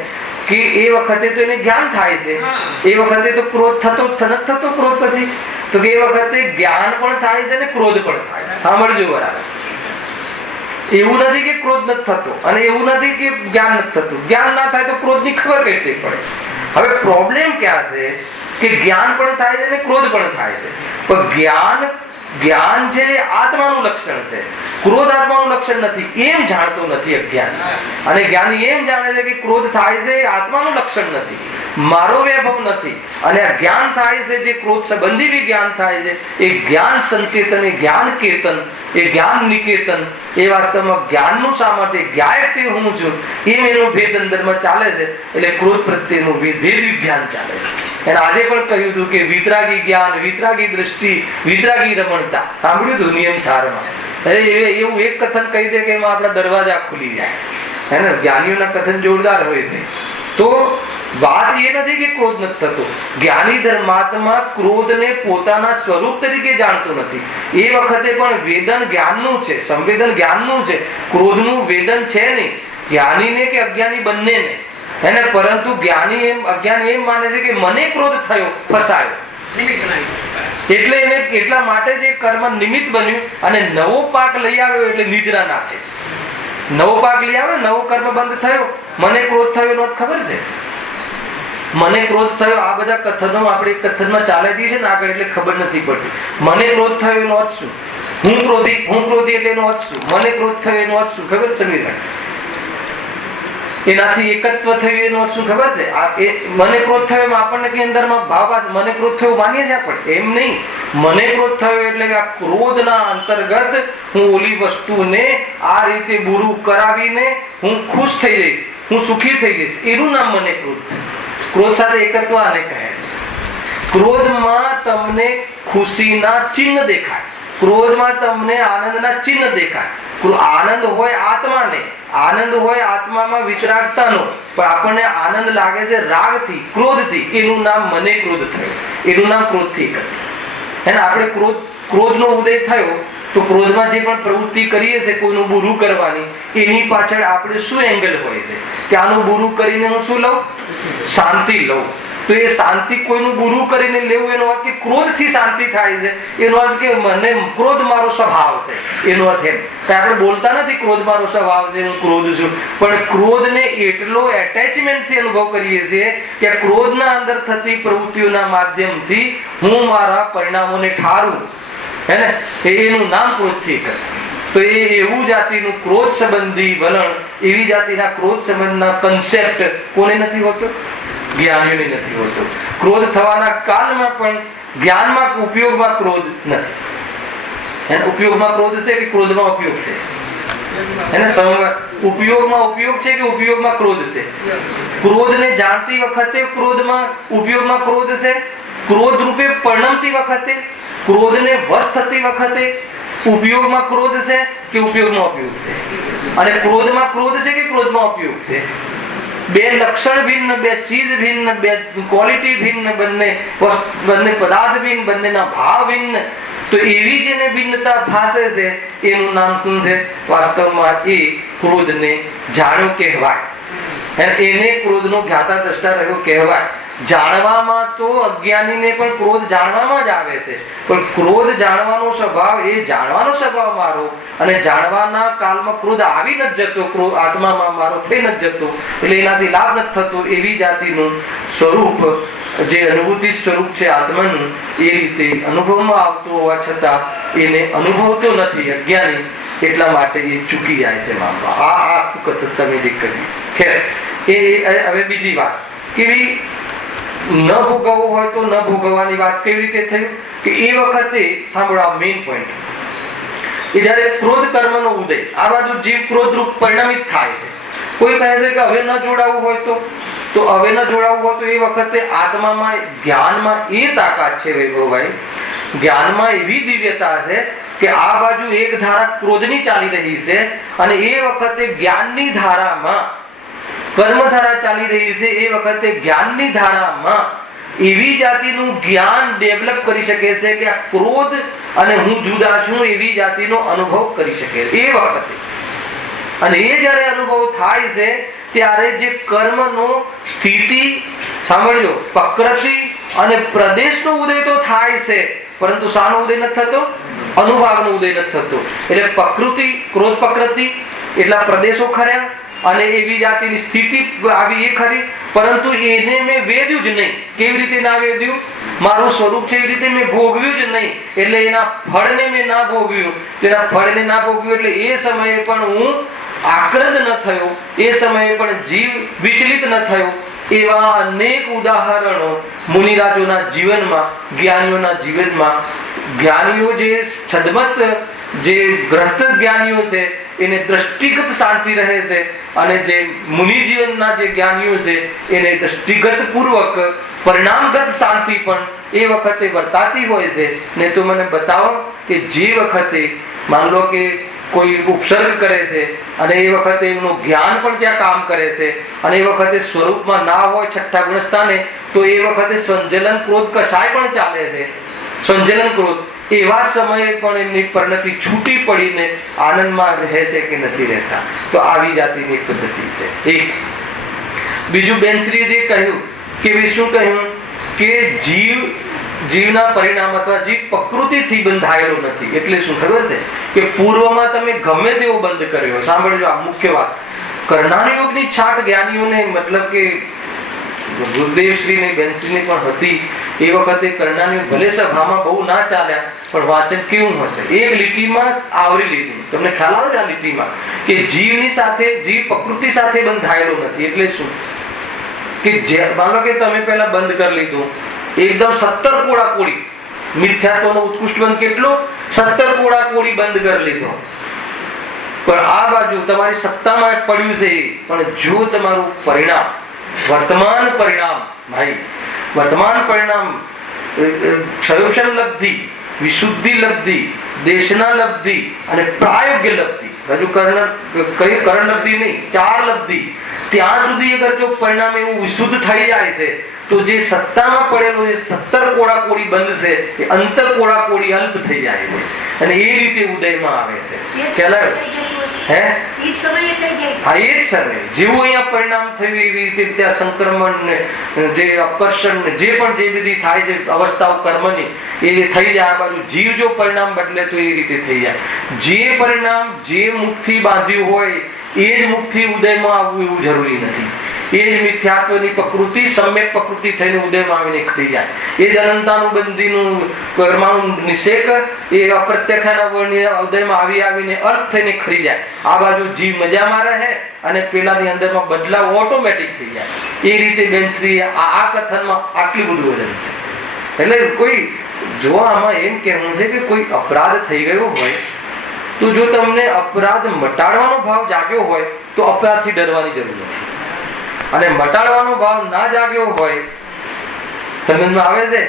કે એ વખતે તો એને જ્ઞાન થાય છે, એ વખતે તો ક્રોધ થતો ક્રોધ પછી તો કે એ વખતે જ્ઞાન પણ થાય છે અને ક્રોધ પણ થાય છે. સાંભળજો બરાબર. એવું નથી કે ક્રોધ નથી થતો અને એવું નથી કે જ્ઞાન નથી થતું. જ્ઞાન ના થાય તો ક્રોધની ખબર કઈ રીતે પડે? હવે પ્રોબ્લેમ ક્યાં છે કે જ્ઞાન પણ થાય છે અને ક્રોધ પણ થાય છે, પણ જ્ઞાન છે આત્માનું લક્ષણ છે, ક્રોધ આત્માનું લક્ષણ નથી. એમ જાણતો નથી અજ્ઞાની, અને જ્ઞાની એમ જાણે છે કે ક્રોધ થાય છે આત્માનું લક્ષણ નથી, મારો વૈભવ નથી. અને આ જ્ઞાન થાય છે જે ક્રોધ સંબંધી બી જ્ઞાન થાય છે, એ જ્ઞાન સંચેતન, એ જ્ઞાન કેતન, એ જ્ઞાન નિકેતન, એ વાસ્તવમાં જ્ઞાનનું સામર્થ્ય, જ્ઞાયક તે હું છું એમ એનો ભેદ અંદરમાં ચાલે છે. એટલે ક્રોધ પ્રત્યેનું ભેદ વિજ્ઞાન ચાલે છે. અને આજે પણ કહ્યું હતું કે વિતરાગી જ્ઞાન, વિતરાગી દ્રષ્ટિ, વિતરાગી રમણતા. સાંભળ્યું હતું નિયમ સારમાં. એવું એક કથન કહી દે કે એમાં આપણા દરવાજા ખુલી જાય. હે ને, જ્ઞાનીઓના કથન જોરદાર હોય છે. તો વાત એ નથી કે ક્રોધ નથી થતો. જ્ઞાની ધર્માત્મા ક્રોધને પોતાના સ્વરૂપ તરીકે જાણતો નથી. એ વખતે પણ વેદન જ્ઞાનનું છે, સંવેદન જ્ઞાનનું છે, ક્રોધનું વેદન છે નહીં. જ્ઞાનીને કે અજ્ઞાની બંનેને. એને પરંતુ જ્ઞાની એમ અજ્ઞાની એમ માને છે કે મને ક્રોધ થયો, ફસાયો, એટલે એને એટલા માટે જે કર્મ નિમિત્ત બન્યું અને નવો પાક લઈ આવ્યો એટલે નિજરા ના છે. નવો પાક લઈ આવ્યો, નવો કર્મ બંધ થયો, મને ક્રોધ થયો એનો ખબર છે. મને ક્રોધ થયો, આ બધા કથનો આપણે કથનમાં ચાલે છે ને આગળ, એટલે ખબર નથી પડતી. મને ક્રોધ થયો એનો અર્થ શું? હું ક્રોધી એટલે એનો અર્થ શું? મને ક્રોધ થયો એનો અર્થ શું? ખબર છે? એનાથી એકત્વ થયું એનો શું ખબર છે? મને ક્રોધ થયો એમ આપણને કઈ અંદરમાં ભાવ મને ક્રોધ થયો માનીએ છીએ આપણે, એમ નહીં. મને ક્રોધ થયો એટલે કે આ ક્રોધના અંતર્ગત હું ઓલી વસ્તુને આ રીતે બુરું કરાવીને હું ખુશ થઈ જઈશ, હું સુખી થઈ જઈશ, એનું નામ મને ક્રોધ થયું. ક્રોધ સાથે એકત્વ આને કહે છે. ક્રોધમાં તમને ખુશીના ચિહ્ન દેખાય, ક્રોધમાં તમને આનંદના ચિહ્ન દેખાય. આનંદ હોય આત્માને, આનંદ હોય આત્મામાં વિતરાગતાનો, પણ આપણને આનંદ લાગે છે રાગથી, ક્રોધથી, એનું નામ મને ક્રોધ થયો, એનું નામ ક્રોધથી એકત્વ. એને આપણે ક્રોધનો ઉદય થયો તો ક્રોધમાં જે પણ પ્રવૃત્તિ કરીએ છીએ કોઈનું બુરું કરવાની, એની પાછળ આપણે શું એંગલ હોય છે કે આનું બુરું કરીને હું શું લઉં? શાંતિ લઉં. તો એ શાંતિ કોઈનું બુરું કરીને લેવું એનો અર્થ કે ક્રોધથી શાંતિ થાય છે, એનો અર્થ કે મને ક્રોધ મારો સ્વભાવ છે, એનો અર્થ એમ કે આપણે બોલતા નથી ક્રોધ મારો સ્વભાવ છે, હું ક્રોધ છું, પણ ક્રોધને એટલો એટેચમેન્ટથી અનુભવ કરીએ છીએ કે ક્રોધના અંદર થતી પ્રવૃત્તિઓના માધ્યમથી હું મારા પરિણામોને ઠારું, હે ને, એનું નામ ક્રોધથી એકત્વ. તો એ એવું જાતિનું ક્રોધ સંબંધી વલણ, એવી જાતિના ક્રોધ સંબંધના કન્સેપ્ટ કોને નથી હોતો? જ્ઞાનીઓને નથી હોતો. ક્રોધ થવાના કાળમાં પણ જ્ઞાનમાં ઉપયોગમાં ક્રોધ નથી. એને ઉપયોગમાં ક્રોધ છે કે ક્રોધમાં ઉપયોગ છે? એને ઉપયોગમાં ઉપયોગ છે કે ઉપયોગમાં ક્રોધ છે? ક્રોધને જાણતી વખતે ક્રોધમાં ઉપયોગમાં ક્રોધ છે, ક્રોધ રૂપે પરિણમતી વખતે, ક્રોધને વશ થતી વખતે ઉપયોગમાં ક્રોધ છે કે ઉપયોગમાં ઉપયોગ છે? અને ક્રોધમાં ક્રોધ છે કે ક્રોધમાં ઉપયોગ છે? બે લક્ષણ ભિન્ન, બે ચીજ ભિન્ન, બે ક્વોલિટી ભિન્ન, બંને પદાર્થ ભિન્ન, બંનેના ભાવ ભિન્ન. તો એવી જેને ભિન્નતા ભાસે છે એનું નામ શું છે? વાસ્તવમાં એ ક્રોધને જાણ્યો કહેવાય, એને ક્રોધનો જ્ઞાતા દ્રષ્ટા રહ્યો કહેવાય. જાણવામાં તો અજ્ઞાનીને પણ ક્રોધ જાણવામાં જ આવે છે, પણ ક્રોધ જાણવાનો સ્વભાવ, એ જાણવાનો સ્વભાવ મારો, અને જાણવાના કાલમાં ક્રોધ આવી નથી જતો, આત્મામાં મારો થઈ નથી જતો, એટલે એનાથી લાભ નથી થતો. એવી જાતિનું સ્વરૂપ, જે અનુભૂતિ સ્વરૂપ છે આત્માનું, એ રીતે અનુભવમાં આવતું હોવા છતાં એને અનુભવતો નથી અજ્ઞાની, એટલા માટે એ ચૂકી જાય છે માનવા. આ આખું કથન તમે જે કર્યું. ખેર, એ હવે બીજી વાત કેવી, ન ભોગવવું હોય તો ન ભોગવવાની વાત કેવી રીતે થયું કે એ વખતે સાંભળો, આ મેઇન પોઈન્ટ. એ જયારે ક્રોધ કર્મનો ઉદય, આ બાજુ જીવ ક્રોધરૂપ પરિણમિત થાય છે. કોઈ કહે છે કે હવે ન જોડાવું હોય તો હવે ન જોડાવું હોય તો એ વખતે આત્મામાં, જ્ઞાનમાં એ તાકાત છે વૈભવભાઈ, જ્ઞાનમાં એવી દિવ્યતા છે કે આ બાજુ એક ધારા ક્રોધની ચાલી રહી છે, અને એ વખતે જ્ઞાનની ધારામાં કર્મધારા ચાલી રહી છે. એ વખતે જ્ઞાનની ધારામાં એવી જાતિનું જ્ઞાન ડેવલપ કરી શકે છે કે આ ક્રોધ અને હું જુદા છું એવી જાતિનો અનુભવ કરી શકે એ વખતે. અને એ જયારે અનુભવ થાય છે ત્યારે જે કર્મનો સ્થિતિ, સાંભળજો, પ્રકૃતિ અને પ્રદેશનો ઉદય તો થાય છે, પરંતુ શાનો ઉદય નથી થતો? અનુભાવનો ઉદય નથી થતો. એટલે પ્રકૃતિ, ક્રોધ પ્રકૃતિ એટલા પ્રદેશો ખર્યા, અને એવી જાતિની સ્થિતિ આવી એ ખરી, પરંતુ એને મેં વેદ્યું જ નહીં. કેવી રીતે ના વેદ્યું? મારું સ્વરૂપ છે એવી રીતે મેં ભોગવ્યું જ નહીં. એટલે એના ફળને મેં ના ભોગવ્યું. એના ફળને ના ભોગવ્યું એટલે એ સમયે પણ હું આક્રંદ ન થયો, એ સમયે પણ જીવ વિચલિત ન થયો. એવા અનેક ઉદાહરણો મુનિરાજોના જીવનમાં, જ્ઞાનીઓના જીવનમાં, જ્ઞાનીઓ જે છદ્મસ્ત, જે ગ્રસ્ત જ્ઞાનીઓ છે એને દ્રષ્ટિગત શાંતિ રહે છે, અને જે મુનિ જીવનના જે જ્ઞાનીઓ છે એને દ્રષ્ટિગત પૂર્વક પરિણામગત શાંતિ પણ એ વખતે વર્તાતી હોય છે. ને તો મને બતાવો કે જે વખતે માન લો કે કોઈ ઉપસર્ગ કરે છે અને એ વખતે એમનું જ્ઞાન પણ ત્યાં કામ કરે છે, અને એ વખતે સ્વરૂપમાં ના હોય છઠ્ઠા ગુણસ્થાને, તો એ વખતે સંજલન ક્રોધ કશાય પણ ચાલે છે, સંજલન ક્રોધ. એવા સમયે પણ એમની પરિણતિ છૂટી પડીને આનંદમાં રહે છે કે નથી રહેતા? તો આવી જાતિની પદ્ધતિ છે એક. બીજું બેનશ્રીએ જે કહ્યું કે શું કહ્યું કે જીવના પરિણામ અથવા જીવ પ્રકૃતિથી બંધાયેલો નથી. એટલે શું ખબર છે કે પૂર્વમાં તમે ગમે તેવો બંધ કર્યો, સાંભળજો આ મુખ્ય વાત, કર્ણાનુયોગની છાટ જ્ઞાનીઓને મતલબ કે ગુરુદેવશ્રીની બેનશ્રીની પણ હતી. એ વખતે કર્ણાની ભલે સભામાં બહુ ના ચાલ્યા, પણ વાંચન કેવું હશે, એક લીટીમાં જ આવરી લીધું. તમને ખ્યાલ આવે છે આ લીટીમાં કે જીવની સાથે, જીવ પ્રકૃતિ સાથે બંધાયેલો નથી. એટલે શું કે માનો કે તમે પેલા બંધ કરી લીધું, એકદમ 17 કોડા કોડી, મિથ્યાત્વનો ઉત્કૃષ્ટ બંધ કેટલો, 17 કોડા કોડી બંધ કરી લીધો. પણ આ બાજુ તમારી સત્તામાં પડ્યું છે. પણ જો તમારું પરિણામ, વર્તમાન પરિણામ, ભાઈ વર્તમાન પરિણામ, ક્ષયોક્ષણ લબ્ધિ, વિશુદ્ધિ લબ્ધિ, દેશના લબ્ધિ અને પ્રાયોગ્ય લબ્ધિ, હજુ કઈ કરણ લબ્ધિ નહીં, 4 લબ્ધિ, ત્યાં સુધી અગર જો પરિણામ એવું વિશુદ્ધ થઈ જાય છે તો જે સત્તામાં પડેલો જે 17 કોડા કોડી બંધ છે એ અંતર કોડા કોડી અલ્પ થઈ જાય છે અને એ રીતે ઉદયમાં આવે છે. પેલા હે હા, એ જ સમય જેવું અહીંયા પરિણામ થયું એવી રીતે ત્યાં સંક્રમણ ને જે આકર્ષણ ને જે પણ જે બધી થાય છે અવસ્થાઓ કર્મની, એ થઈ જાય. આ બાજુ જીવ જો પરિણામ બદલે તો એ રીતે થઈ જાય. જે પરિણામ જે મુખથી બાંધ્યું હોય એ જ મુખથી ઉદયમાં આવવું એવું જરૂરી નથી. એ જ મિથ્યાત્વની પ્રકૃતિ સમ્યક પ્રકૃતિ થઈને ઉદયમાં આવીને ખરી જાય. એ જ અનંતાનુબંધીનું પરમાણુ નિષેક એ અપ્રત્યક્ષના ઉદયમાં આવીને અર્થ થઈને ખરી જાય. આ બાજુ જીવ મજામાં રહે અને પેલાની અંદરમાં બદલાવ ઓટોમેટિક થઈ જાય. એ રીતે બેનશ્રી આ કથનમાં આટલું બધું વજન છે. એટલે કોઈ જો આમાં એમ કહેવું છે કે કોઈ અપરાધ થઈ ગયો હોય તો જો તમને અપરાધ મટાડવાનો ભાવ જાગ્યો હોય તો અપરાધથી ડરવાની જરૂર નથી. અને મટાડવાનો ભાવ ના જાગ્યો હોય, સમજમાં આવે છે,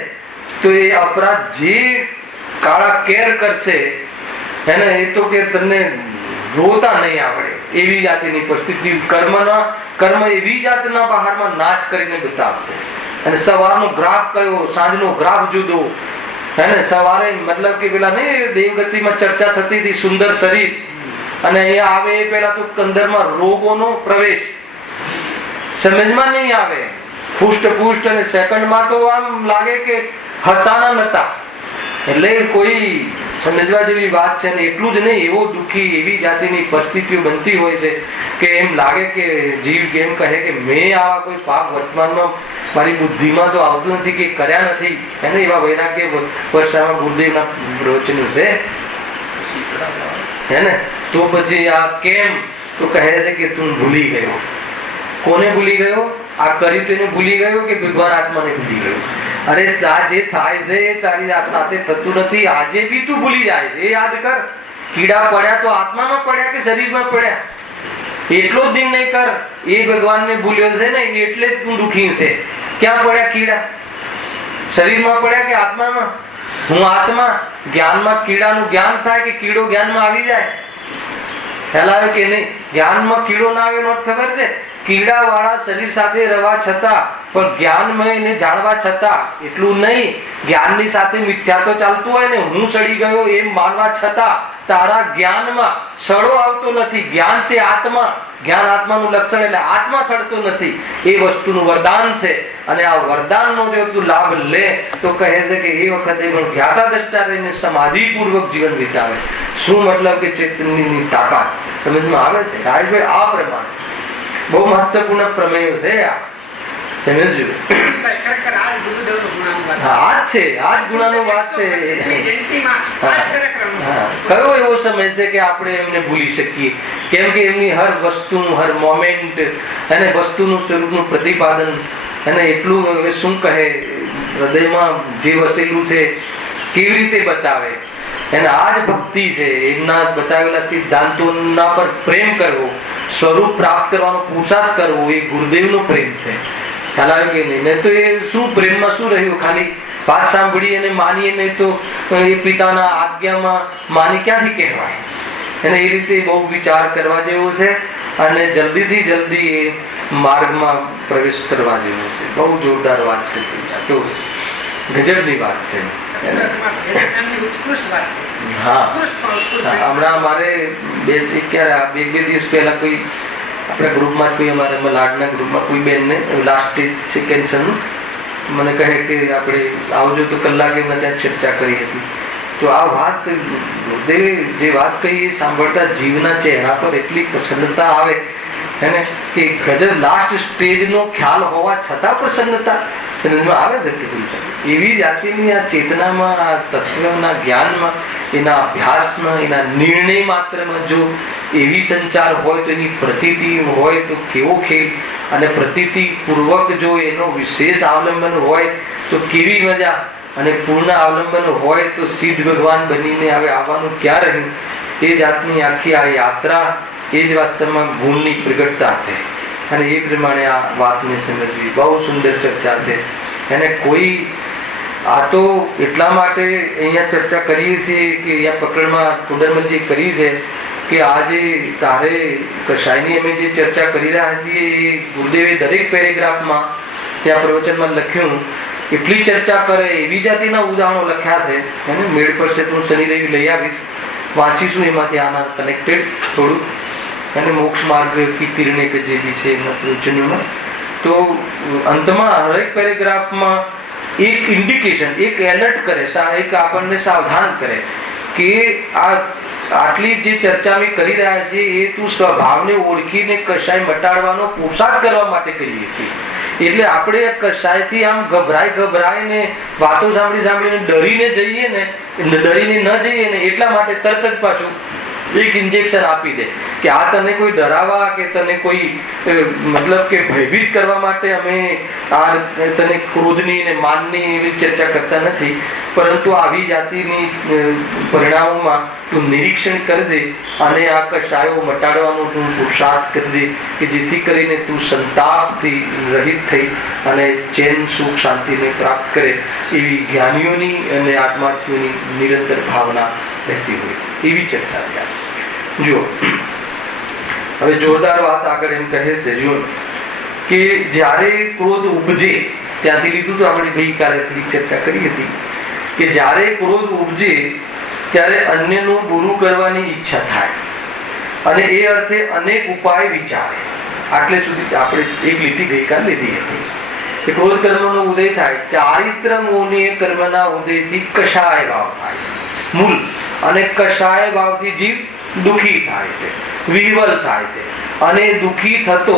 તો એ અપરાધ જે કાળા કેર કરશે એને એ તો કે તમને રોતા નહીં આવડે એવી જાતિની પરિસ્થિતિ. કર્મ એવી જાતના બહારમાં નાચ કરીને બતાવશે. અને સવારનો ગ્રાફ કયો, સાંજનો ગ્રાફ જુદો. હે સવારે મતલબ કે પેલા નહીં દેવગતિમાં ચર્ચા થતી હતી સુંદર શરીર, અને અહીંયા આવે એ પેલા તો અંદરમાં રોગોનો પ્રવેશ સમજમાં નહીં આવે. પુષ્ટ અને સેકન્ડમાં તો આમ લાગે કે હતા નતા. એટલે કોઈ સમજવા જેવી વાત છે ને. એટલું જ નહીં, એવો દુઃખી એવી જાતિની પરિસ્થિતિઓ બનતી હોય છે કે એમ લાગે કે જીવ એમ કહે કે મેં આવા કોઈ પાપ વર્તમાનમાં મારી બુદ્ધિમાં તો આવતું નથી કે કર્યા નથી. એને એવા વૈરાગ્ય વર્ષામાં ગુરુદેવના પ્રવચનો છે હે ને. તો પછી આ કેમ તો કહે છે કે તું ભૂલી ગયો. કોને ભૂલી ગયો? આ કરી તો એને ભૂલી ગયો કે ભગવાન આત્માને ભૂલી ગયો? અરે આ જે થાય છે એ તારી સાથે થતું નથી. આજે બી તું ભૂલી જાય છે. એ યાદ કર, કીડા પડ્યા તો આત્મામાં પડ્યા કે શરીરમાં પડ્યા? એટલો જ નિર્ણય કર. એ ભગવાનને ભૂલ્યો છે ને એટલે જ તું દુઃખી છે. ક્યાં પડ્યા કીડા? શરીરમાં પડ્યા કે આત્મામાં? હું આત્મા. જ્ઞાનમાં કીડાનું જ્ઞાન થાય કે કીડો જ્ઞાનમાં આવી જાય? ખ્યાલ આવે કે નહીં? જ્ઞાનમાં કીડો ના આવે નોટ ખબર છે? કીડા વાળા શરીર સાથે રહેવા છતાં પણ જ્ઞાનમય એને જાણવા છતાં, એટલું નહીં જ્ઞાનની સાથે મિથ્યા તો ચાલતું હોય ને, હું સડી ગયો એમ માનવા છતાં તારા જ્ઞાનમાં સડો આવતો નથી. જ્ઞાન તે આત્મા, જ્ઞાન આત્માનું લક્ષણ એટલે આત્મા સડતો નથી. એ વસ્તુનું વરદાન છે. અને આ વરદાનનો જો તું લાભ લે તો કહે છે કે એ વખતે પણ જ્ઞાતા દ્રષ્ટા રહીને સમાધિપૂર્વક જીવન વિતાવે. શું મતલબ કે ચૈતન્યની તાકાત સમજમાં આવે છે? રાજભાઈ આ પ્રમાણે બહુ મહત્વપૂર્ણ પ્રમેયો છે. આ સમજજો. કયો એવો સમય છે કે આપણે એમને ભૂલી શકીએ? કેમ કે એમની હર વસ્તુ, હર મોમેન્ટ અને વસ્તુનું સ્વરૂપનું પ્રતિપાદન અને એટલું હવે શું કહે, હૃદયમાં જે વસેલું છે કેવી રીતે બતાવે. અને આ જ ભક્તિ છે. એમના બતાવેલા સિદ્ધાંતોના પર પ્રેમ કરવો, સ્વરૂપ પ્રાપ્ત કરવાનો પુરુષાર્થ કરવો, એ ગુરુદેવનો પ્રેમ છે. ખ્યાલ આવે કે નહીં? તો એ શું પ્રેમમાં શું રહ્યું? ખાલી વાત સાંભળી અને માનીએ નહીં તો એ પિતાના આજ્ઞામાં માની ક્યાંથી કહેવાય? અને એ રીતે બહુ વિચાર કરવા જેવો છે અને જલ્દીથી જલ્દી એ માર્ગમાં પ્રવેશ કરવા જેવો છે. બહુ જોરદાર વાત છે. તો ગજબની વાત છે. હમણાં મારે બે દિવસ પહેલા કોઈ આપણા ગ્રુપમાં કોઈ અમારે મલાડના ગ્રુપમાં કોઈ બેનને લાસ્ટ સ્ટેજ છે કેન્સરનું, મને કહે કે આપણે આવજો તો કલાકે મેં ત્યાં ચર્ચા કરી હતી. તો આ વાત જે વાત કહી એ સાંભળતા જીવના ચહેરા પર એટલી પ્રસન્નતા આવે હે ને કે ગજબ લાસ્ટ સ્ટેજનો ખ્યાલ હોવા છતાં પ્રસન્નતા સમજમાં આવે છે કેટલી. એવી જાતિની આ ચેતનામાં, આ તત્વના જ્ઞાનમાં, એના અભ્યાસમાં, એના નિર્ણય માત્રમાં જો એવી સંચાર હોય તો એની પ્રતીતિ હોય તો કેવો ખેલ, અને પ્રતીતિ પૂર્વક જો એનો વિશેષ અવલંબન હોય તો કેવી મજા, અને પૂર્ણ અવલંબન હોય તો સિદ્ધ ભગવાન બનીને હવે આવવાનું ક્યાં રહ્યું. એ જાતની આખી આ યાત્રા એ જ વાસ્તવમાં ગુણની પ્રગટતા છે. અને એ પ્રમાણે આ વાતને સમજવી બહુ સુંદર ચર્ચા છે. એને કોઈ આ તો એટલા માટે અહીંયા ચર્ચા કરીએ છીએ કે અહીંયા પકડમાં ટુંડરમલજી કરી છે કે આજે તારે કશાયની અમે જે ચર્ચા કરી રહ્યા છીએ એ ગુરુદેવે દરેક પેરેગ્રાફમાં ત્યાં પ્રવચનમાં લખ્યું એટલી ચર્ચા કરે એવી જાતિના ઉદાહરણો લખ્યા છે. એને મેળ પડશે તો હું શનિ રવિ લઈ આવીશ, વાંચીશું એમાંથી આના કનેક્ટેડ થોડું. અને મોક્ષ માર્ગ કી તીરણે કે જે બી છે એમના પ્રવચનોમાં તો અંતમાં હરેક પેરેગ્રાફમાં એક ઇન્ડિકેશન, એક એલર્ટ કરે, એક આપણને સાવધાન કરે કે આ આટલી જે ચર્ચા અમે કરી રહ્યા છીએ એ તું સ્વભાવને ઓળખીને કશાય મટાડવાનો પુરુષાર્થ કરવા માટે કરીએ છીએ. એટલે આપણે કશાયથી આમ ગભરાઈને વાતો સાંભળીને ડરીને જઈએ ને, ડરીને ન જઈએ ને એટલા માટે તરત જ પાછું એક ઇન્જેક્શન આપી દે કે આ તને કોઈ ડરાવવા કે તને કોઈ મતલબ કે ભયભીત કરવા માટે અમે આ તને ક્રોધની ને માનની એવી ચર્ચા કરતા નથી, પરંતુ આવી જાતિની પરિણામોમાં તું નિરીક્ષણ કરજે અને આ કશાયો મટાડવાનો તું પુરુષાર્થ કરજે કે જેથી કરીને તું સંતાપથી રહિત થઈ અને ચેન સુખ શાંતિને પ્રાપ્ત કરે એવી જ્ઞાનીઓની અને આત્માર્થીઓની નિરંતર ભાવના રહેતી હોય. એવી ચર્ચા ત્યાં જુઓ. હવે જોરદાર વાત આગળ એમ કહે છે જુઓ કે જ્યારે ક્રોધ ઉપજે, ત્યાંથી લીધું તો આપણે ગઈકાલે થોડી ચર્ચા કરી હતી કે જ્યારે ક્રોધ ઉપજે ત્યારે અન્યનું બુરું કરવાની ઈચ્છા થાય અને એ અર્થે અનેક ઉપાય વિચારે. આટલે સુધી આપણે એક લીટી ગઈકાલ લીધી હતી કે ક્રોધ કર્મનો ઉદય થાય, ચારિત્ર મોહનીય કર્મના ઉદયથી કષાય ભાવ થાય છે મૂળ, અને કષાય ભાવથી જીવ દુઃખી થાય છે, વિહવલ થાય છે, અને દુઃખી થતો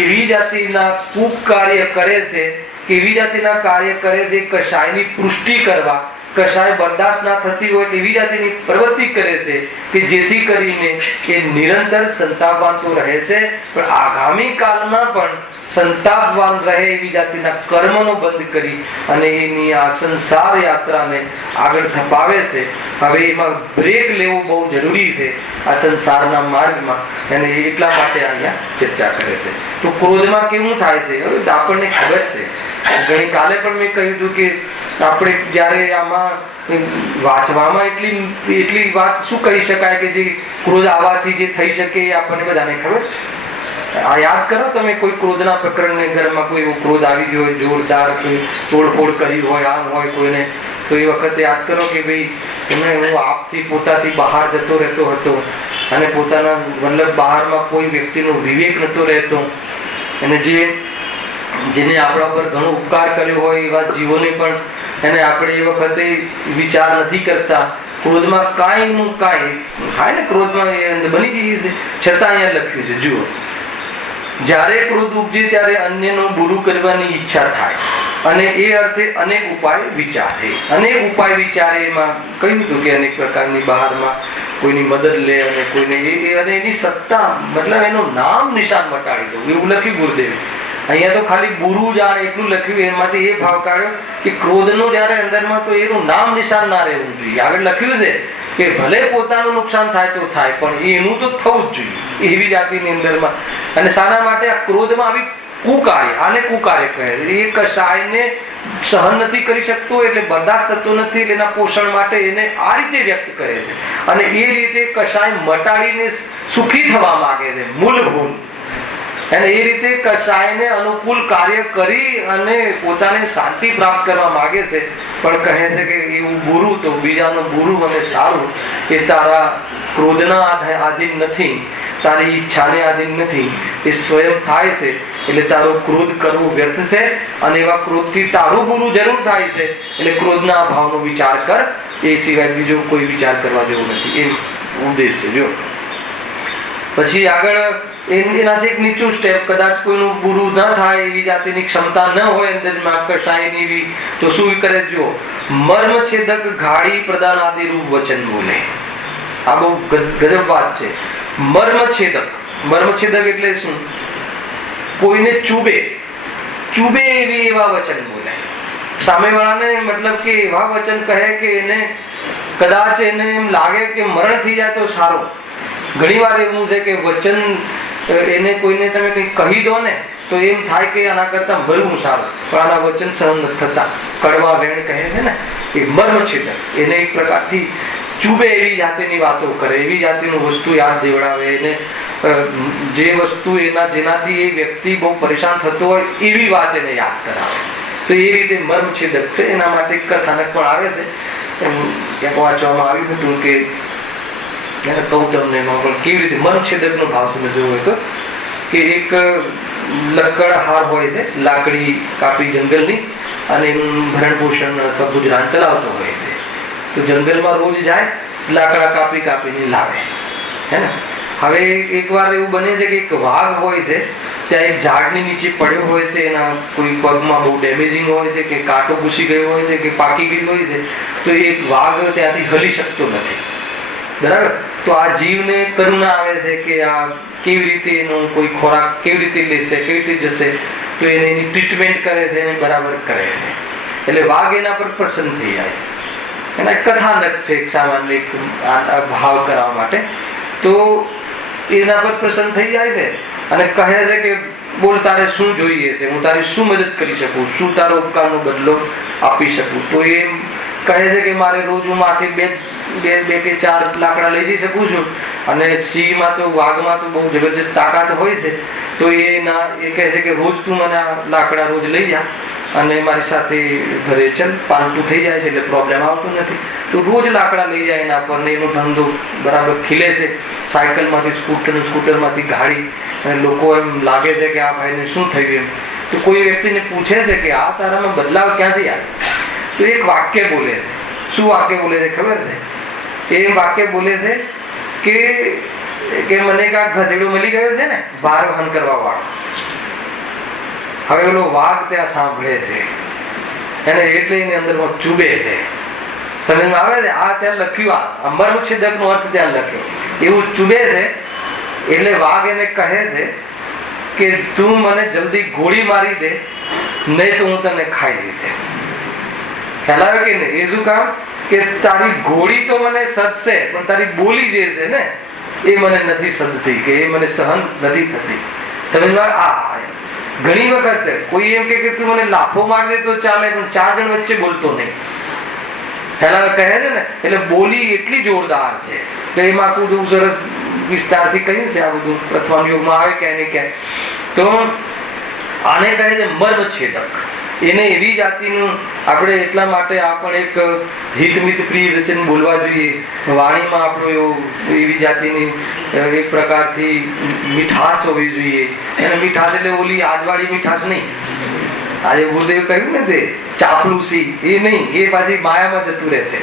એવી જાતિના કૂપ કાર્ય કરે છે, કેવી જાતિના કાર્ય કરે છે કષાયની પુષ્ટિ કરવા, કશાય બરદાસ્ત ના થતી હોય એવી જાતિની પ્રવૃત્તિ કરે છે કે જેથી કરીને એ નિરંતર સંતાપવાન તો રહે છે પણ આગામી કાળમાં પણ સંતાપવાન રહે એવી જાતિના કર્મનો બંધ કરી અને એની આ સંસાર યાત્રાને આગળ ધપાવે છે. હવે એમાં બ્રેક લેવો બહુ જરૂરી છે આ સંસારના માર્ગમાં, અને એટલા માટે અહીંયા ચર્ચા કરે છે. તો ક્રોધમાં કેવું થાય છે હવે આપણને ખબર છે. ગઈ કાલે પણ મેં કહ્યું હતું કે આપણે જયારે આમાં વાંચવામાં એટલી વાત શું કહી શકાય કે જે ક્રોધ આવવાથી જે થઈ શકે એ આપણને બધાને ખબર છે. આ યાદ કરો તમે કોઈ ક્રોધના પ્રકરણને ઘરમાં કોઈ એવો ક્રોધ આવી ગયો હોય જોરદાર, કોઈ તોડફોડ કરી હોય, આમ હોય કોઈને, તો એ વખતે યાદ કરો કે ભાઈ એમને હું આપથી પોતાથી બહાર જતો રહેતો હતો અને પોતાના મતલબ બહારમાં કોઈ વ્યક્તિનો વિવેક નતો રહેતો, અને જેને આપણા પર ઘણો ઉપકાર કર્યો હોય એવા જીવોને પણ એને આપણે એ વખતે વિચાર નથી કરતા. ક્રોધમાં કાંઈ નું કાંઈ હા ને ક્રોધમાં બની જઈએ છે. છતાં અહીંયા લખ્યું છે જુઓ, જ્યારે ક્રોધ ઉપજે ત્યારે અન્યનું બુરું કરવાની ઈચ્છા થાય અને એ અર્થે અનેક ઉપાય વિચારે. અનેક ઉપાય વિચારે એમાં કહ્યું હતું કે અનેક પ્રકારની બહારમાં કોઈની મદદ લે અને કોઈને અને એની સત્તા મતલબ એનું નામ નિશાન મટાડી દઉં એવું લખ્યું ગુરુદેવે. અહીંયા તો ખાલી બુરું જાણે એટલું લખ્યું, એમાંથી એ ભાવ કાઢ્યો કે ક્રોધનું જયારે અંદરમાં તો એનું નામ નિશાન ના રહેવું જોઈએ. આગળ લખ્યું છે કે ભલે પોતાનું નુકસાન થાય તો થાય પણ એનું તો થવું જ જોઈએ એવી જાતિની અંદરમાં. અને શાના માટે આ ક્રોધમાં આવી કુકાર્ય, આને કુકાર્ય કહે છે. એ કશાયને સહન નથી કરી શકતો એટલે બરદાસ્ત થતો નથી, એટલે એના પોષણ માટે એને આ રીતે વ્યક્ત કરે છે અને એ રીતે કશાય મટાડીને સુખી થવા માંગે છે મૂળભૂત. અને એ રીતે કશાયને અનુકૂળ કાર્ય કરી અને પોતાને શાંતિ પ્રાપ્ત કરવા માંગે છે, પણ કહે છે કે એવું બુરું તો બીજાનું બુરું અને સારું એ તારા ક્રોધના આધીન નથી, તારી ઈચ્છાને આધીન નથી, એ સ્વયં થાય છે. એટલે તારો ક્રોધ કરવો વ્યર્થ છે અને એવા ક્રોધથી તારું બુરું જરૂર થાય છે. એટલે ક્રોધના ભાવનો વિચાર કર, એ સિવાય બીજો કોઈ વિચાર કરવા જેવો નથી. એ ઉદ્દેશ છે. જો પછી આગળ એનાથી એક નીચું સ્ટેપ, કદાચ કોઈનું પૂરું ન થાય એવી જાતિની ક્ષમતા ન હોય અંદરમાં કશાયની એવી, તો શું કરે? જો મર્મ છેદક ઘાડી પ્રદાન આદિ રૂપ વચન બોલે. આ બહુ ગજબ વાત છે. મર્મ છેદક, મર્મ છેદક એટલે શું? કોઈને ચૂબે એવી એવા વચન બોલે. સામેવાળાને મતલબ કે એવા વચન કહે કે એને કદાચ એને એમ લાગે કે મરણ થઈ જાય તો સારું. ઘણી વાર એવું છે કે વચન એને કોઈને તમે કંઈ કહી દો ને તો એમ થાય કે આના કરતા મરવું સારું, પણ આના વચન સહન નથી થતા. કડવા વેણ કહે છે ને, એ મર્મ છેદક. એને એક પ્રકારથી ચૂબે એવી જાતિની વાતો કરે, એવી જાતિનું વસ્તુ યાદ દેવડાવે એને, જે વસ્તુ જેનાથી એ વ્યક્તિ બહુ પરેશાન થતો હોય એવી વાત એને યાદ કરાવે. તો એ રીતે મર્મ છેદક છે. એના માટે કથાનક પણ આવે છે. ક્યાંક વાંચવામાં આવ્યું હતું કે કહું તમને એમાં પણ કેવી રીતે મર્મ છેદક નો ભાવ તમે જોયો હતો કે એક લક્કડ હાર હોય છે, લાકડી કાપી જંગલની, અને એનું ભરણ પોષણ અથવા ગુજરાન ચલાવતો હોય છે. તો જંગલમાં રોજ જાય, લાકડા કાપીને લાવે, હે ને. હવે એક વાર એવું બને છે કે એક વાઘ હોય છે, ત્યાં એક ઝાડની નીચે પડ્યો હોય છે, એના કોઈ પગમાં બહુ ડેમેજિંગ હોય છે, કે કાંટો ઘૂસી ગયો હોય છે, કે પાકી ગઈ હોય છે, તો એક વાઘ ત્યાંથી હલી શકતો નથી. બરાબર. તો આ જીવને કરુણા આવે છે કે આ કેવી રીતે એનો કોઈ ખોરાક કેવી રીતે લેશે, કેવી રીતે જશે, તો એને એની ટ્રીટમેન્ટ કરે છે, એને બરાબર કરે છે. એટલે વાઘ એના પર પ્રસન્ન થઈ જાય છે. એના કથાનક છે એક સામાન્ય એક ભાવ કરવા માટે. તો એના પર પ્રસન્ન થઈ જાય છે અને કહે છે કે બોલ, તારે શું જોઈએ છે, હું તારી શું મદદ કરી શકું, શું તારો ઉપકારનો બદલો આપી શકું. તો એ કહે છે કે મારે રોજ હું માથે બે કે 4 લાકડા લઈ જઈ શકું છું, અને સિંહમાં તો વાઘમાં તો બહુ જબરજસ્ત તાકાત હોય છે. તો એ કહે છે કે રોજ તું મને આ લાકડા રોજ લઈ જા અને મારી સાથે ઘરે ચલ, પાલતું થઈ જાય છે એટલે પ્રોબ્લેમ આવતો નથી. તો રોજ લાકડા લઈ જાય એના પર, ને એનો ધંધો બરાબર ખીલે છે. સાયકલમાંથી સ્કૂટરમાંથી ગાડી, અને લોકો એમ લાગે છે કે આ ભાઈને શું થયું એમ. તો કોઈ વ્યક્તિને પૂછે છે કે આ તારામાં બદલાવ ક્યાંથી આવે? તો એક વાક્ય બોલે છે. શું વાક્ય બોલે છે ખબર છે? એ વાક્ય બોલે છે કે મને કા ગધેડો મળી ગયો છે ને ભાર વહન કરવા વાળો. હવે ઓલો વાઘ ત્યાં સાંભળે છે એને, એટલે એની અંદરમાં ચૂબે છે. સમજમાં આવે છે? આ ત્યાં લખ્યું, આ મર્મ છેદક નો અર્થ ત્યાં લખ્યો, એવું ચૂબે છે. એટલે વાઘ એને કહે છે કે તું મને જલ્દી ગોળી મારી દે, નહીં તો હું તને ખાઈ દઈશ. ખ્યાલ આવે કે નહીં? એ શું કામ? કે તારી ગોળી તો મને સદશે, પણ તારી બોલી જે છે ને એ મને નથી સદતી, કે એ મને સહન નથી થતી. સમજમાં? આ ઘણી વખત કોઈ એમ કે તું મને લાફો માર દે તો ચાલે, પણ 4 જણ વચ્ચે બોલતો નહીં. ખ્યાલ કહે છે ને, એટલે બોલી એટલી જોરદાર છે. તો એમાં આખું સરસ વિસ્તારથી કહ્યું છે. આ બધું પ્રથમ યુગમાં આવે ક્યાંય ને ક્યાંય. તો આને કહે છે મર્મ છેદક. એને એવી જાતિનું આપણે એટલા માટે આ પણ એક હિતમિત પ્રિય વચન બોલવા જોઈએ. વાણીમાં આપણું એવું એવી જાતિની એક પ્રકારથી મીઠાશ હોવી જોઈએ. એને મીઠાશ એટલે ઓલી આજવાળી મીઠાશ નહીં. આજે ગુરુદેવ કહ્યું ને તે ચાપલુસી, એ નહીં. એ પાછી માયામાં જતું રહેશે,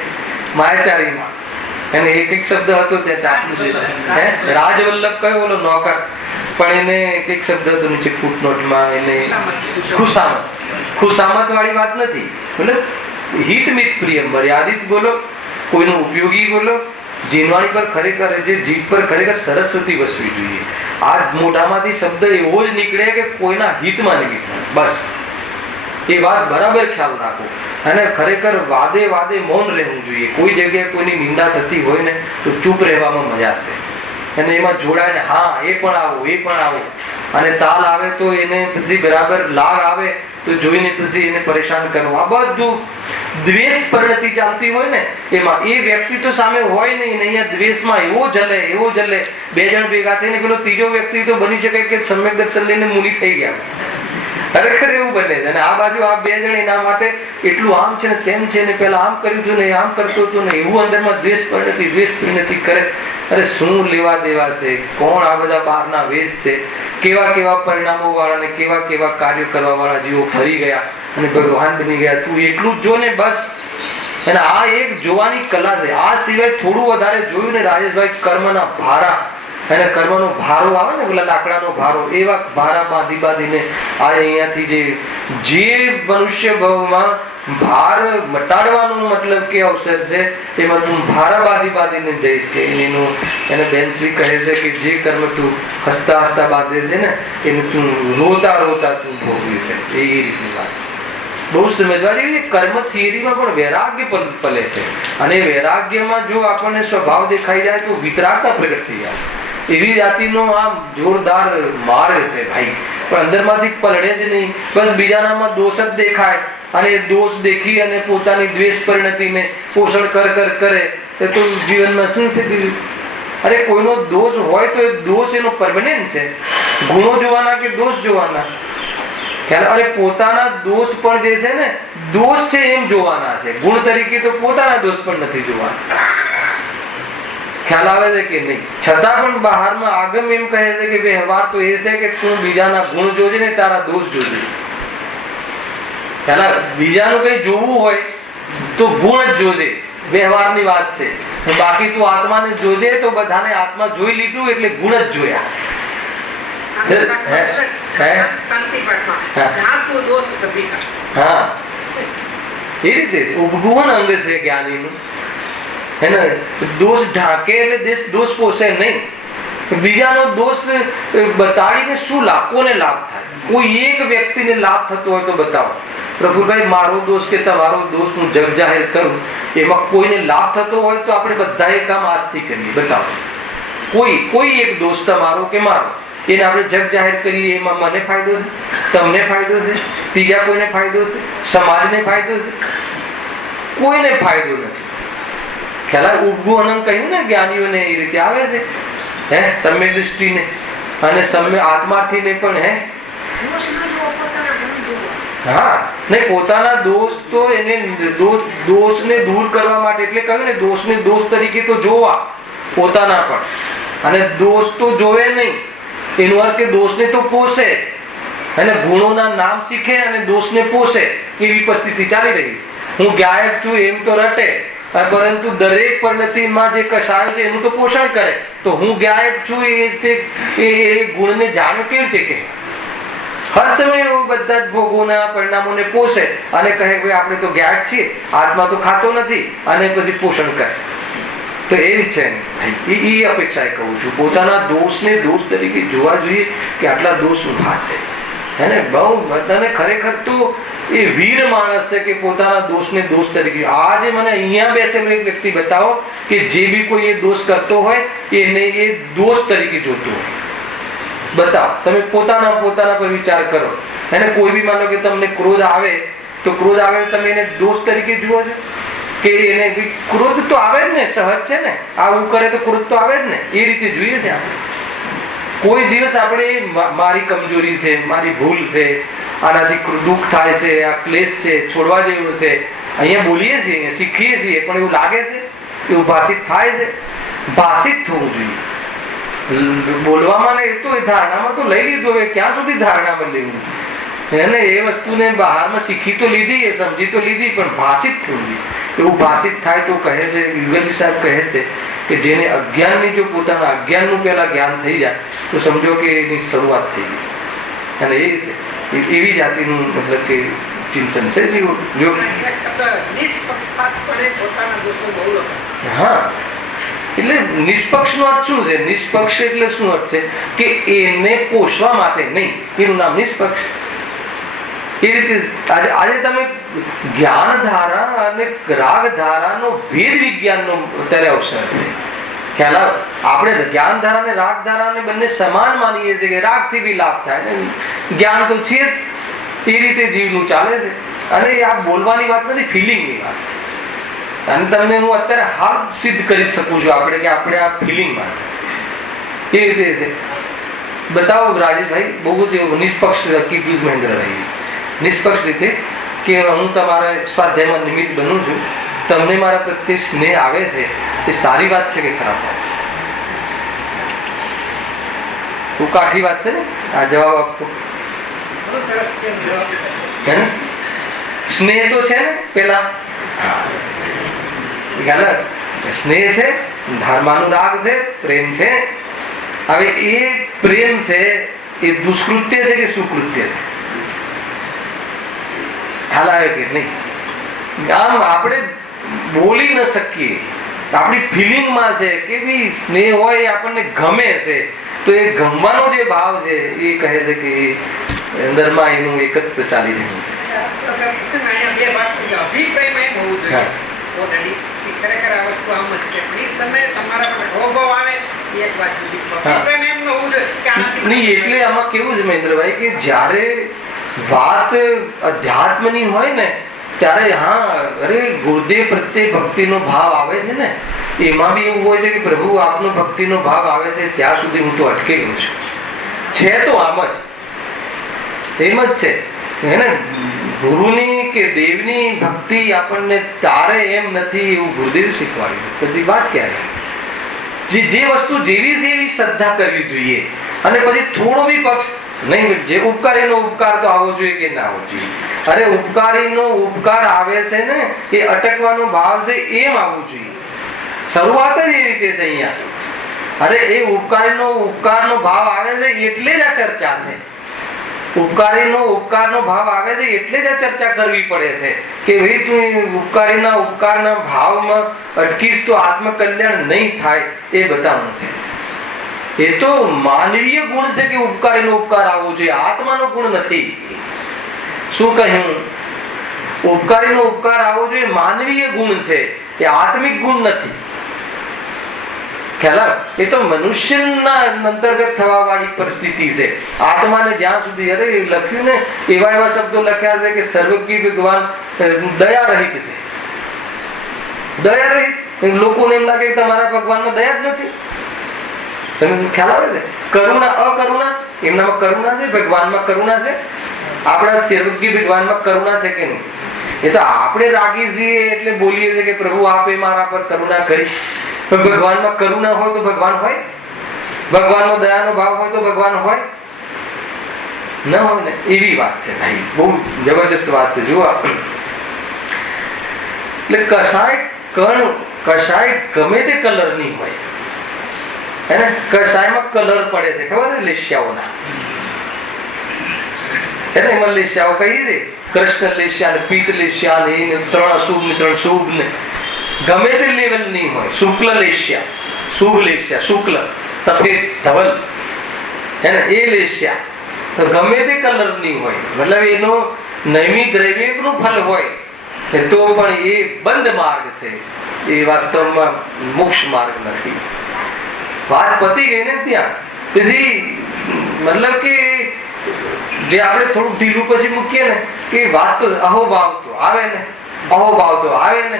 માયાચારીમાં. એને એક શબ્દ હતો ત્યાં ચાપલુસી. રાજવલ્લભ કયો ઓલો નોકર, પણ એને એક શબ્દ હતો નીચે ફૂટનોટમાં, એને ખુશામત વાળી વાત નથી. મતલબ હિતમિત પ્રિય, મર્યાદિત બોલો, કોઈનો ઉપયોગી બોલો. જીનવાણી પર ખરેખર, જે જીભ પર ખરેખર સરસ્વતી વસવી જોઈએ. આ મોઢામાંથી શબ્દ એવો જ નીકળે કે કોઈના હિતમાં નીકળે, બસ. એ વાત બરાબર ખ્યાલ રાખો. અને ખરેખર વાદે મૌન રહેવું જોઈએ. કોઈ જગ્યાએ કોઈની નિંદા થતી હોય ને તો ચૂપ રહેવામાં મજા છે. અને એમાં જોડાય ને, હા એ પણ આવો, એ પણ આવો. અને તાલ આવે તો એને પછી બરાબર લાગ આવે તો જોઈને પછી એને પરેશાન કરવું. આ બધું દ્વેષ પરિણતિ ચાલતી હોય ને એમાં એ વ્યક્તિ તો સામે હોય નહીં, અહીંયા દ્વેષમાં એવો જલે 2 જણ ભેગા થઈને પેલો ત્રીજો વ્યક્તિ તો બની શકે કે સમ્યક દર્શન લઈને મુનિ થઈ ગયા. ખરેખર એવું બને છે. અને આ બાજુ આ 2 જણ એના માટે એટલું આમ છે ને તેમ છે ને, પેલા આમ કર્યું હતું ને આમ કરતો હતો ને, એવું અંદરમાં દ્વેષ પરિણતિ કરે. અરે શું લેવા દેવા છે? કોણ આ બધા બહારના વેશ છે? કેવા પરિણામો વાળા ને કેવા કાર્યો કરવા વાળા જીવો ફરી ગયા અને ભગવાન બની ગયા. તું એટલું જ જો ને બસ. અને આ એક જોવાની કલા છે. આ સિવાય થોડું વધારે જોયું ને રાજેશભાઈ, કર્મના ભારા અને કર્મનો ભારો આવે ને, પેલા લાકડાનો ભારો, એવા ભારા બાંધી બાંધીને આ અહીંયાથી જે મનુષ્ય ભાવમાં ભાર મટાડવાનો મતલબ કે અવસર છે, એમાં તું ભારા બાંધી બાંધીને જઈશ. કે એને બેનશ્રી કહે છે કે જે કર્મ તું હસતા હસતા બાંધે છે ને, એને તું રોતા રોતા તું ભોગવી છે. એ રીતની વાત બહુ સમજવા જેવી. કર્મ થિયરીમાં પણ વૈરાગ્ય પલે છે, અને વૈરાગ્યમાં જો આપણને સ્વભાવ દેખાઈ જાય તો વિતરાગતા પ્રગટ થઈ જાય. એવી જાતિનો આમ જોરદાર માર્ગ છે ભાઈ, પણ અંદરમાંથી પલળે જ નહીં. બસ બીજાનામાં દોષ જ દેખાય, અને દોષ દેખી અને પોતાની દ્વેષ પરિણતિને પોષણ કરે તો જીવનમાં શું છે બીજું? અરે કોઈનો દોષ હોય તો એ દોષ એનો પરમેનન્ટ છે. ગુણો જોવાના કે દોષ જોવાના? અરે પોતાના દોષ પણ જે છે ને, દોષ છે એમ જોવાના છે. ગુણ તરીકે તો પોતાના દોષ પણ નથી જોવાના. ખ્યાલ આવે છે કે નહીં? છતાં પણ બહારમાં આગમ એમ કહે છે કે વ્યવહાર તો એ છે કે તું બીજાના ગુણ જોજે ને તારા દોષ જોજે. બીજાનું કઈ જોવું હોય તો ગુણ જ જોજે, વ્યવહારની વાત છે. બાકી તું આત્માને જોજે તો બધાને આત્મા જોઈ લીધું એટલે ગુણ જ જોયા. હા, એ રીતે ઉપગુણ અંગ છે જ્ઞાનીનું. દોષ ઢાંકે એટલે દોષ પોષે નહીં. બીજાનો દોષ બતાડીને શું લાભ, કોને લાભ થાય? કોઈ એક વ્યક્તિને લાભ થતો હોય તો બતાવો. પ્રભુભાઈ મારો દોષ કે તમારો દોષ હું જગ જાહેર કરું, એમાં કોઈને લાભ થતો હોય તો આપણે બધા એ કામ આજથી કરીએ. બતાવો કોઈ એક દોષ તમારો કે મારો, એને આપણે જગ જાહેર કરીએ, એમાં મને ફાયદો છે, તમને ફાયદો છે, ત્રીજા કોઈને ફાયદો છે, સમાજને ફાયદો છે? કોઈને ફાયદો નથી. ખ્યાલ ઉપગુ અનંત કહ્યું ને, જ્ઞાનીઓને એ રીતે આવે છે. સમ્ય દૃષ્ટિને અને સમ્ય આત્માથી ને પણ હા નહીં, પોતાના દોષ તો એને દોષને દૂર કરવા માટે, એટલે કહ્યું ને દોષને દોષ તરીકે તો જોવા પોતાના પણ, અને દોષ તો જોવે નહીં. એનો અર્થ કે દોષને તો પોષે, અને ગુણોના નામ શીખે અને દોષને પોષે. એવી પરિસ્થિતિ ચાલી રહી. હું ગાયક છું એમ તો રટે, પરંતુ દરેક પરિણતિમાં જે કશાય છે એનું તો પોષણ કરે. તો હું ગાયક છું એ ગુણને જાણ્યો કેવી રીતે કે હર સમય બધા જ ભોગોના પરિણામોને પોષે અને કહે ભાઈ આપણે તો ગાયક છીએ, આત્મા તો ખાતો નથી, અને પછી પોષણ કરે. તો એમ છે એ અપેક્ષા કહું છું. પોતાના દોષને દોષ તરીકે જોવા જોઈએ કે આટલા દોષ ઉભા છે. એને બહુ બધાને ખરેખર તો એ વીર માણસ છે કે પોતાના દોષને દોષ તરીકે. આજે મને અહીંયા બેસેલો એક વ્યક્તિ બતાવો કે જે બી કોઈ એ દોષ કરતો હોય એને એ દોષ તરીકે જોતો હોય. બતાવો તમે પોતાના પર વિચાર કરો. એને કોઈ બી માનો કે તમને ક્રોધ આવે તો ક્રોધ આવે તમે એને દોષ તરીકે જુઓ છો કે એને ક્રોધ તો આવે જ ને, સહજ છે ને, આવું કરે તો ક્રોધ તો આવે જ ને. એ રીતે જોઈએ છે આપણે. કોઈ દિવસ આપણે મારી કમજોરી છે, મારી ભૂલ છે, આનાથી દુઃખ થાય છે, આ ક્લેશ છે, છોડવા જેવું છે, અહીંયા બોલીએ છીએ, શીખીએ છીએ, પણ એવું લાગે છે, એવું ભાષિત થાય છે. ભાષિત થવું જોઈએ. બોલવામાં ને એ તો ધારણામાં તો લઈ લીધું, હવે ક્યાં સુધી ધારણામાં લેવું છે? એને એ વસ્તુને બહારમાં શીખી તો લીધી, એ સમજી તો લીધી, પણ ભાષિત થવું જોઈએ. એવું ભાષિત થાય તો કહે છે યુગલજી સાહેબ કહે છે કે જેને અજ્ઞાનની જો પોતાના અજ્ઞાનનું પહેલા જ્ઞાન થઈ જાય તો સમજો કે એની શરૂઆત થઈ ગઈ. અને એ એવી જાતિનું મતલબ કે ચિંતન છે. હા, એટલે નિષ્પક્ષ નો અર્થ શું છે? નિષ્પક્ષ એટલે શું અર્થ છે? કે એને પોષવા માટે નહીં, એનું નામ નિષ્પક્ષ. એ રીતે આજે તમે જ્ઞાન ધારા અને રાગ ધારાનો ભેદ વિજ્ઞાનનો અત્યારે અવસર છે. ખ્યાલ આવે? આપણે જ્ઞાન ધારા અને રાગ ધારાને બંને સમાન માનીએ છીએ કે રાગથી બી લાભ થાય ને જ્ઞાન તો છે જ. એ રીતે જીવનું ચાલે છે. અને આ બોલવાની વાત નથી, ફિલિંગની વાત છે. અને તમને હું અત્યારે હાલ સિદ્ધ કરી શકું છું આપણે કે આપણે આ ફિલિંગમાં એ રીતે છે. બતાવો રાજેશભાઈ, બહુ જ નિષ્પક્ષ કીધું મહેન્દ્રભાઈ, નિષ્પક્ષ રીતે કે હું તમારા સ્વાધ્યાયમાં નિમિત્ત બનું છું, તમને મારા પ્રત્યે સ્નેહ આવે છે, એ સારી વાત છે કે ખરાબ વાત છે? તું કાઠી વાત છે ને આ જવાબ આપતો. સ્નેહ તો છે ને પેલા સ્નેહ છે, ધર્માનુરાગ છે, પ્રેમ છે, હવે એ પ્રેમ છે એ દુષ્કૃત્ય છે કે સુકૃત્ય છે? ખ્યાલ આવે કે નહીં? આમ આપણે બોલી ન શકીએ, આપણી ફિલિંગમાં છે કે ભાઈ સ્નેહ હોય એ આપણને ગમે છે, તો એ ગમવાનો જે ભાવ છે એ કહે છે કે અંદરમાં એનું એક જ ચાલી રહ્યું છે. એટલે આમાં કેવું છે મહેન્દ્રભાઈ કે જ્યારે વાત અધ્યાત્મની હોય ને ત્યારે અરે ગુરુદેવ પ્રત્યે ભક્તિનો ભાવ આવે છે ને, એમાં બી એવું હોય છે કે પ્રભુ આપનો ભક્તિનો ભાવ આવે છે ત્યાં સુધી હું તો અટકેલું છું. છે તો આમ જ એમ જ છે એને ગુરુની કે દેવની ભક્તિ આપણને તારે એમ નથી એવું ગુરુદેવ શીખવાડ્યું. બધી વાત ક્યારે જે વસ્તુ જેવી છે એવી શ્રદ્ધા કરવી જોઈએ. અને પછી થોડો બી પક્ષ નહીં, જે ઉપકારીનો ઉપકાર તો આવવો જોઈએ કે ના આવવો જોઈએ. અરે ઉપકારીનો ઉપકાર આવે છે ને એ અટકવાનો ભાવ છે એમ આવવું જોઈએ. શરૂઆત જ એ રીતે છે અહીંયા. અરે એ ઉપકારનો ભાવ આવે છે એટલે જ આ ચર્ચા છે. ઉપકારનો ભાવ આવે છે એટલે જ આ ચર્ચા કરવી પડે છે કે ભાઈ તું ઉપકારના ભાવમાં અટકીશ તો આત્મકલ્યાણ નહીં થાય એ બતાવવું છે. એ તો માનવીય ગુણ છે કે ઉપકારીનો ઉપકાર આવવો જોઈએ, આત્માનો ગુણ નથી. શું કહ્યું? ઉપકારીનો ઉપકાર આવવો જોઈએ, માનવીય ગુણ છે, એ આત્મિક ગુણ નથી. ખ્યાલ? એ તો મનુષ્યના અંતર્ગત થવા વાળી પરિસ્થિતિ છે. આત્માને જ્યાં સુધી અરે લખ્યું ને એવા શબ્દો લખ્યા છે કે સર્વજ્ઞ ભગવાન દયા રહિત છે. દયા રહિત લોકોને એમ લાગે કે તમારા ભગવાનમાં દયા જ નથી. તમને ખ્યાલ આવે છે? કરુણા અકરુણા એમનામાં કરુણા છે, ભગવાનમાં કરુણા છે. આપણા સર્વજ્ઞ ભગવાનમાં કરુણા છે કે નહીં? એ તો આપણે રાગી છીએ એટલે બોલીએ છીએ કે પ્રભુ આપે મારા પર કરુણા કરી. ભગવાનમાં કરુણા હોય તો ભગવાન હોય? ભગવાનનો દયાનો ભાવ હોય તો ભગવાન હોય? ન હોય ને. એવી વાત છે ભાઈ, બહુ જબરજસ્ત વાત છે. જુઓ એટલે કશાય ગમે તે કલરની હોય એને કશાયમાં કલર પડે છે, ખબર છે? લેશિયાઓના છે ને, એમાં લેશિયાઓ કહી છે કૃષ્ણ લેશિયા ને પીત લેશિયા ને 3 અશુભ ને 3 શુભ ને ગમે તે લેવલ ની હોય. શુક્લ લેશિયા, શુભ લેશિયા, શુક્લ સફેદ ધવલ હે ને એ લેશિયા તો ગમે તે કલર ની હોય, મતલબ એનો નૈમિક દ્રવ્યક નું ફલ હોય તો પણ એ બંધ માર્ગ છે, એ વાસ્તવમાં મોક્ષ માર્ગ નથી. વાત પતી ગઈ ને ત્યાં. તેથી મતલબ કે જે આપણે થોડું ઢીલું પછી મૂકીએ ને કે વાત તો અહોભાવ તો આવે ને, અહોભાવ તો આવે ને.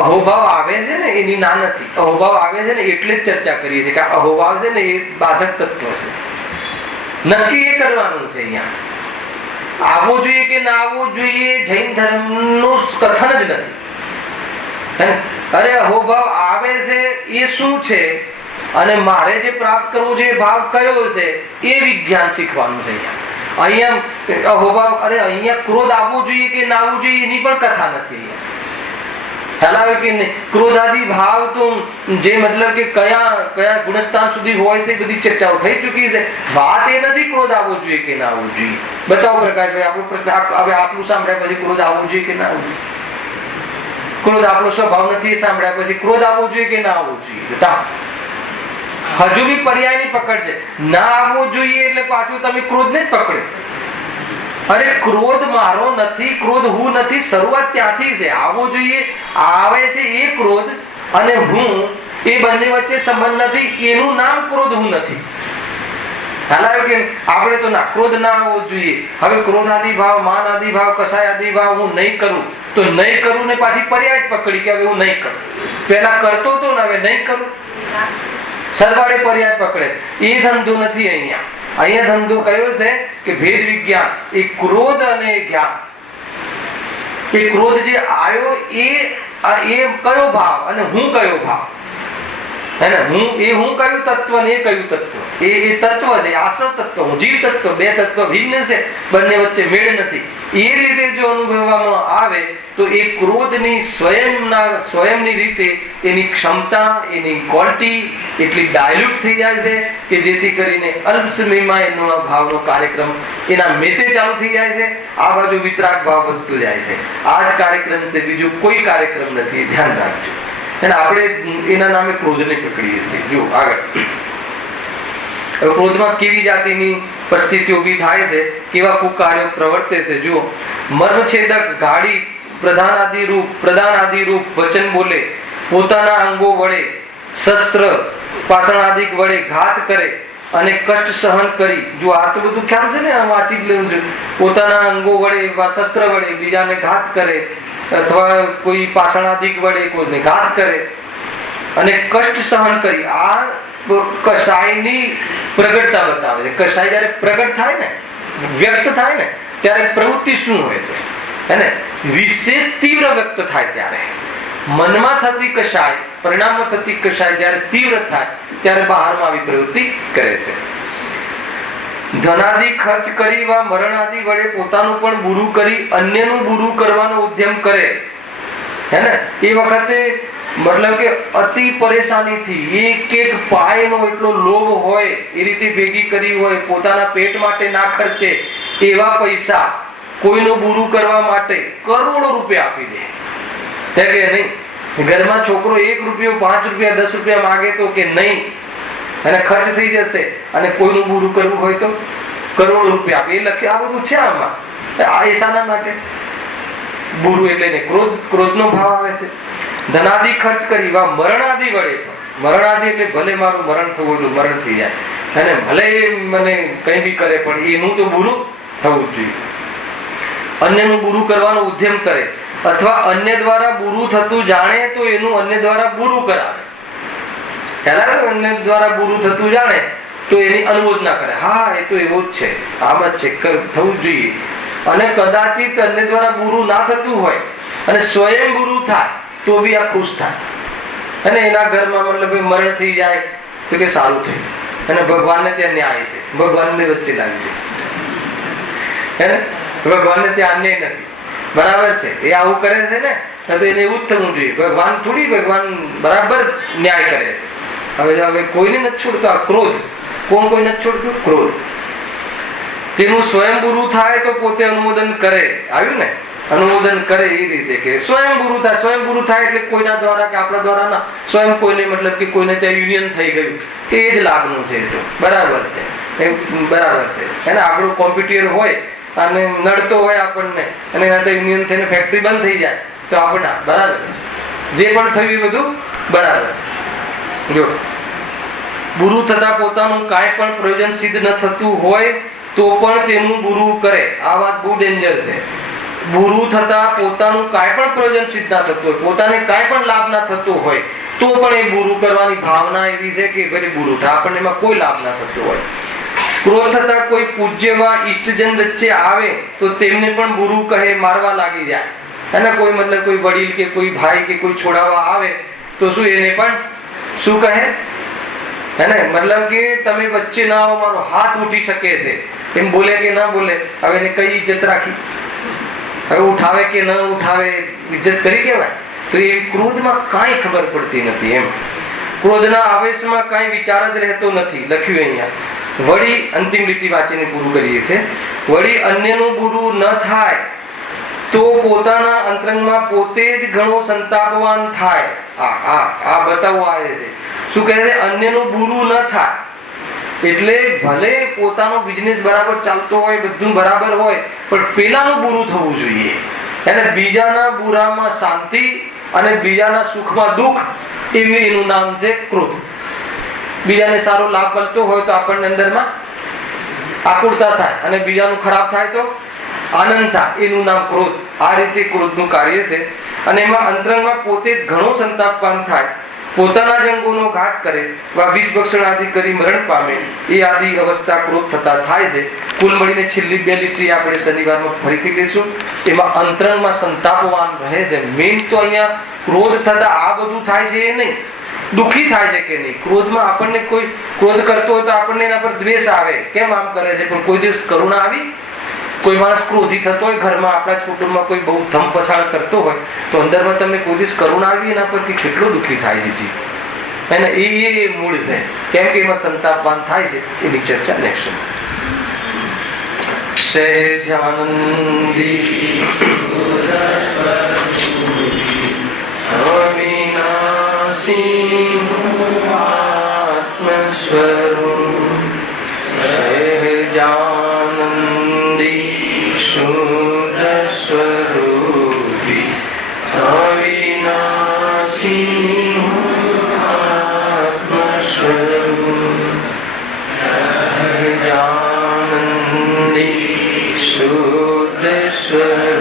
અહોભાવ આવે છે ને એની ના નથી. અહોભાવ આવે છે ને એટલે જ ચર્ચા કરીએ છીએ કે અહોભાવ છે ને એ બાધક તત્વ છે. નક્કી એ કરવાનું છે અહીંયા. આવવું જોઈએ કે ના આવવું જોઈએ જૈન ધર્મ નું કથન જ નથી. અરે અહોભાવ આવે છે એ શું છે અને મારે જે પ્રાપ્ત કરવું છે એ ભાવ કયો છે એ વિજ્ઞાન શીખવાનું છે અહીંયા. અહોભાવ અરે અહીંયા ક્રોધ આવવું જોઈએ કે ના આવવું જોઈએ એની પણ કથા નથી. ખ્યાલ આવે કે નહીં? ક્રોધાદી ભાવ તો જે મતલબ કે કયા ગુણસ્થાન સુધી હોય છે બધી ચર્ચાઓ થઈ ચૂકી છે. વાત એ નથી ક્રોધ આવવો જોઈએ કે ના આવવું જોઈએ. બતાવો પ્રકાશભાઈ આપણો પ્રશ્ન. હવે આપણું સાંભળ્યા પછી ક્રોધ આવવું જોઈએ કે ના આવવું જોઈએ? ક્રોધ આપણો સ્વભાવ નથી સાંભળ્યા પછી ક્રોધ આવવો જોઈએ કે ના આવવું જોઈએ? બતાવો. હજુ બી પર્યાયની પકડ છે. ના આવવો જોઈએ એટલે પાછું તમે ક્રોધને જ પકડે. અરે ક્રોધ મારો નથી, ક્રોધ હું નથી. શરૂઆત ત્યાંથી છે. આવવો જોઈએ આવે છે એ ક્રોધ અને હું એ બંને વચ્ચે સંબંધ નથી, એનું નામ ક્રોધ હું નથી. હાલાવે કે આપણે તો ના ક્રોધ ના આવવો જોઈએ. હવે ક્રોધ આદિ ભાવ, માન આદિ ભાવ, કસાય આદિ ભાવ હું નહીં કરું તો નહીં કરું ને પાછી પર્યાય પકડી કે હવે હું નહીં કરું. પેલા કરતો તો ને હવે નહીં કરું. સરવાળે પર્યાય પકડે. એ ધંધો નથી અહીંયા. અહીંયા ધંધો કયો છે કે ભેદ વિજ્ઞાન. એ ક્રોધ અને જ્ઞાન. એ ક્રોધ જે આવ્યો એ કયો ભાવ અને હું કયો ભાવ. હે ને, હું કયું તત્વ ને એ કયું તત્વ, એ તત્વ છે, આશ્રવ તત્વ, હું જીવ તત્વ, બે તત્વ ભિન્ન છે, બંને વચ્ચે મેળ નથી. એ રીતે જો અનુભવવામાં આવે તો એ ક્રોધની સ્વયંની રીતે એની ક્ષમતા, એની ક્વોલિટી એટલી ડાયલ્યુટ થઈ જાય છે કે જેથી કરીને અલ્પ સમયમાં એનો આ ભાવનો કાર્યક્રમ એના મેતે ચાલુ થઈ જાય છે. આ બાજુ વિતરાગ ભાવ વધતો જાય છે. આ જ કાર્યક્રમ છે, બીજું કોઈ કાર્યક્રમ નથી. ધ્યાન રાખજો. અને આપણે એના નામે ક્રોધને પકડીએ છીએ. જો આગળ ક્રોધમાં કેવી જાતિની પરિસ્થિતિ ઉભી થાય છે, કેવા કુકાર્યો પ્રવર્તે છે. જુઓ, મર્મછેદક ગાડી પ્રધાન આદિ રૂપ વચન બોલે, પોતાના અંગો વડે શસ્ત્ર પાષાણાદિક વડે ઘાત કરે અને કષ્ટ સહન કરી. જો આ તો બધું ખ્યાલ છે ને, વાંચી જ લેવું છે. પોતાના અંગો વડે શસ્ત્ર વડે બીજાને ઘાત કરે અથવા કોઈ પાષાણાદિક વડે કોઈને ઘાત કરે અને કષ્ટ સહન કરી. આ કસાયની પ્રગટતા બતાવે છે. કસાય જયારે પ્રગટ થાય ને, વ્યક્ત થાય ને, ત્યારે પ્રવૃત્તિ શું હોય છે, હે ને, વિશેષ તીવ્ર વ્યક્ત થાય ત્યારે મનમાં થતી કસાય, પરિણામમાં થતી કસાય જયારે તીવ્ર થાય ત્યારે બહારમાં આવી પ્રવૃત્તિ કરે છે. ધનાદિ ખર્ચ કરી વા મરણાદિ વડે પોતાનું પણ બુરું કરી અન્યનું બુરું કરવાનો ઉદ્યમ કરે, હે ને, એ વખતે મતલબ કે અતિ પરેશાનીથી એક પાયનો એટલો લોભ હોય એ રીતે ભેગી કરી હોય, પોતાના પેટ માટે ના ખર્ચે એવા પૈસા કોઈનું બુરું કરવા માટે કરોડો રૂપિયા આપી દે છે કે નહીં. ઘરમાં છોકરો 1 રૂપિયો 5 રૂપિયા 10 રૂપિયા માગે તો કે નહીં, અને ખર્ચ થઈ જશે, અને કોઈનું બુરું કરવું હોય તો કરોડો રૂપિયા આપે. એ લખે આ બધું છે આમાં. આ એસાના માટે બુરું એટલે ને ક્રોધનો ભાવ આવે છે. ધનાદિ ખર્ચ કરી વા મરણાદિ વડે, મરણાદિ એટલે ભલે મારું મરણ થવું એટલું મરણ થઈ જાય, અને ભલે મને કઈ બી કરે પણ એનું તો બુરું થવું જ જોઈએ. અન્યનું બુરું કરવાનો ઉદ્યમ કરે અથવા અન્ય દ્વારા બુરું થતું જાણે તો એનું અન્ય દ્વારા બુરું કરાવે. અન્ય દ્વારા બુરું થતું જાણે તો એની અનુમોદના કરે. હા, એ તો એવો જ છે, આમ જ છે, થવું જ જોઈએ. અને કદાચિત અન્ય દ્વારા બુરું ના થતું હોય અને સ્વયં બુરું થાય તો બી આ ખુશ થાય. અને એના ઘરમાં મતલબ મરણ થઈ જાય તો કે સારું થયું, અને ભગવાનને ત્યાં ન્યાય છે, ભગવાનને વચ્ચે લાગી જાય, ભગવાનને ત્યાં અન્યાય નથી. બરાબર છે, એ આવું કરે છે ને, તો એને એવું જ થવું જોઈએ. ભગવાન થોડી, ભગવાન બરાબર ન્યાય કરે છે. હવે કોઈને નથી છોડતો આ ક્રોધ. કોણ કોઈ નથી છોડતું? ક્રોધ. તેનું સ્વયં બુરું થાય તો પોતે અનુમોદન કરે. આવ્યું ને, અનુમોદન કરે એ રીતે કે સ્વયં બુરું થાય. સ્વયં બુરું થાય એટલે કોઈના દ્વારા કે આપણા દ્વારા ના, સ્વયં કોઈને મતલબ કે કોઈને ત્યાં યુનિયન થઈ ગયું કે એ જ લાભનું છે. તો બરાબર છે, એ બરાબર છે. એને આપણું કોમ્પ્યુટર હોય અને નડતો હોય આપણને, અને એના યુનિયન થઈને ફેક્ટરી બંધ થઈ જાય તો આપણે બરાબર છે. જે પણ થયું એ બધું બરાબર છે. જો બુરું થતા પોતાનું કાંઈ પણ પ્રયોજન સિદ્ધ ન થતું હોય તો પણ તેનું બુરું કરે. આ વાત બહુ ડેન્જર છે. બુરું થતા પોતાનું કાંઈ પણ પ્રયોજન સિદ્ધ ના થતું હોય, પોતાને કાંઈ પણ લાભ ના થતો હોય તો પણ એ બુરું કરવાની ભાવના એવી છે કે ભાઈ બુરું થાય, આપણને એમાં કોઈ લાભ ના થતો હોય. ક્રોધ થતા કોઈ પૂજ્યવા ઈષ્ટજન વચ્ચે આવે તો તેમને પણ બુરું કહે, મારવા લાગી જાય. અને કોઈ મતલબ કોઈ વડીલ કે કોઈ ભાઈ કે કોઈ છોડાવવા આવે તો શું એને પણ શું કહે, હે ને, મતલબ કે તમે વચ્ચે ના આવો, મારો હાથ ઉઠી શકે છે, એમ બોલે કે ના બોલે. હવે એને કઈ ઇજ્જત રાખી? હવે ઉઠાવે કે ન ઉઠાવે, ઇજ્જત કરી કેવાય? તો એ ક્રોધમાં કાંઈ ખબર પડતી નથી. એમ ક્રોધના આવેશમાં કાંઈ વિચાર જ રહેતો નથી. લખ્યું અહીંયા. વળી અંતિમ લીટી વાંચીને પૂરું કરીએ છીએ. વળી અન્યનું બુરું ન થાય તો પોતાના અંતરંગમાં પોતે જ ઘણો સંતાપવાન થાય. આ બતાવવા આવે છે. શું કહે છે? અન્યનું બુરું ન થાય એટલે ભલે પોતાનો બિઝનેસ બરાબર ચાલતો હોય, બધું બરાબર હોય, પણ પેલાનું બુરું થવું જોઈએ. અને બીજાના બુરામાં શાંતિ અને બીજાના સુખમાં દુઃખ, એવું એનું નામ છે ક્રોધ. બીજાને સારો લાભ મળતો હોય તો આપણને અંદરમાં આકુળતા થાય, અને બીજાનું ખરાબ થાય તો આનંદ થાય. એનું નામ ક્રોધ. આ રીતે ક્રોધનું કાર્ય છે. અને એમાં અંતરંગમાં પોતે જ ઘણો સંતાપવાન થાય, પોતાના જ અંગોનો ઘાત કરે, વિષ ભક્ષણ આદિ કરી મરણ પામે. એ આદિ અવસ્થા ક્રોધ થતા થાય છે. કુલ મળીને છેલ્લી 2 લીટી આપણે શનિવારમાં ફરીથી કહીશું. એમાં અંતરંગમાં સંતાપવાન રહે છે. મેઇન તો અહીંયા ક્રોધ થતા આ બધું થાય છે એ નહીં, દુઃખી થાય છે કે નહીં? ક્રોધમાં આપણને કોઈ ક્રોધ કરતો હોય તો આપણને એના પર દ્વેષ આવે, કેમ આમ કરે છે, પણ કોઈ દિવસ કરુણા આવી? કોઈ માણસ ક્રોધી થતો હોય ઘરમાં, આપણા જ કુટુંબમાં કોઈ બહુ ધમ પછાડ કરતો હોય તો અંદરમાં તમને કોઈ દિવસ કરુણા આવી એના પરથી? કેટલો દુઃખી થાય છે જીવ. એને એ મૂળ છે, કેમ કે એમાં સંતાપવાન થાય છે. એની ચર્ચા નેક્સ્ટ. સહેજાનંદી અવિનાશી આત્મ સ્વરૂપ, સહેજાનંદી શુદ્ધ સ્વરૂપી અવિનાશી આત્મ સ્વરૂપ, સહેજાનંદી શુદ્ધ સ્વરૂપ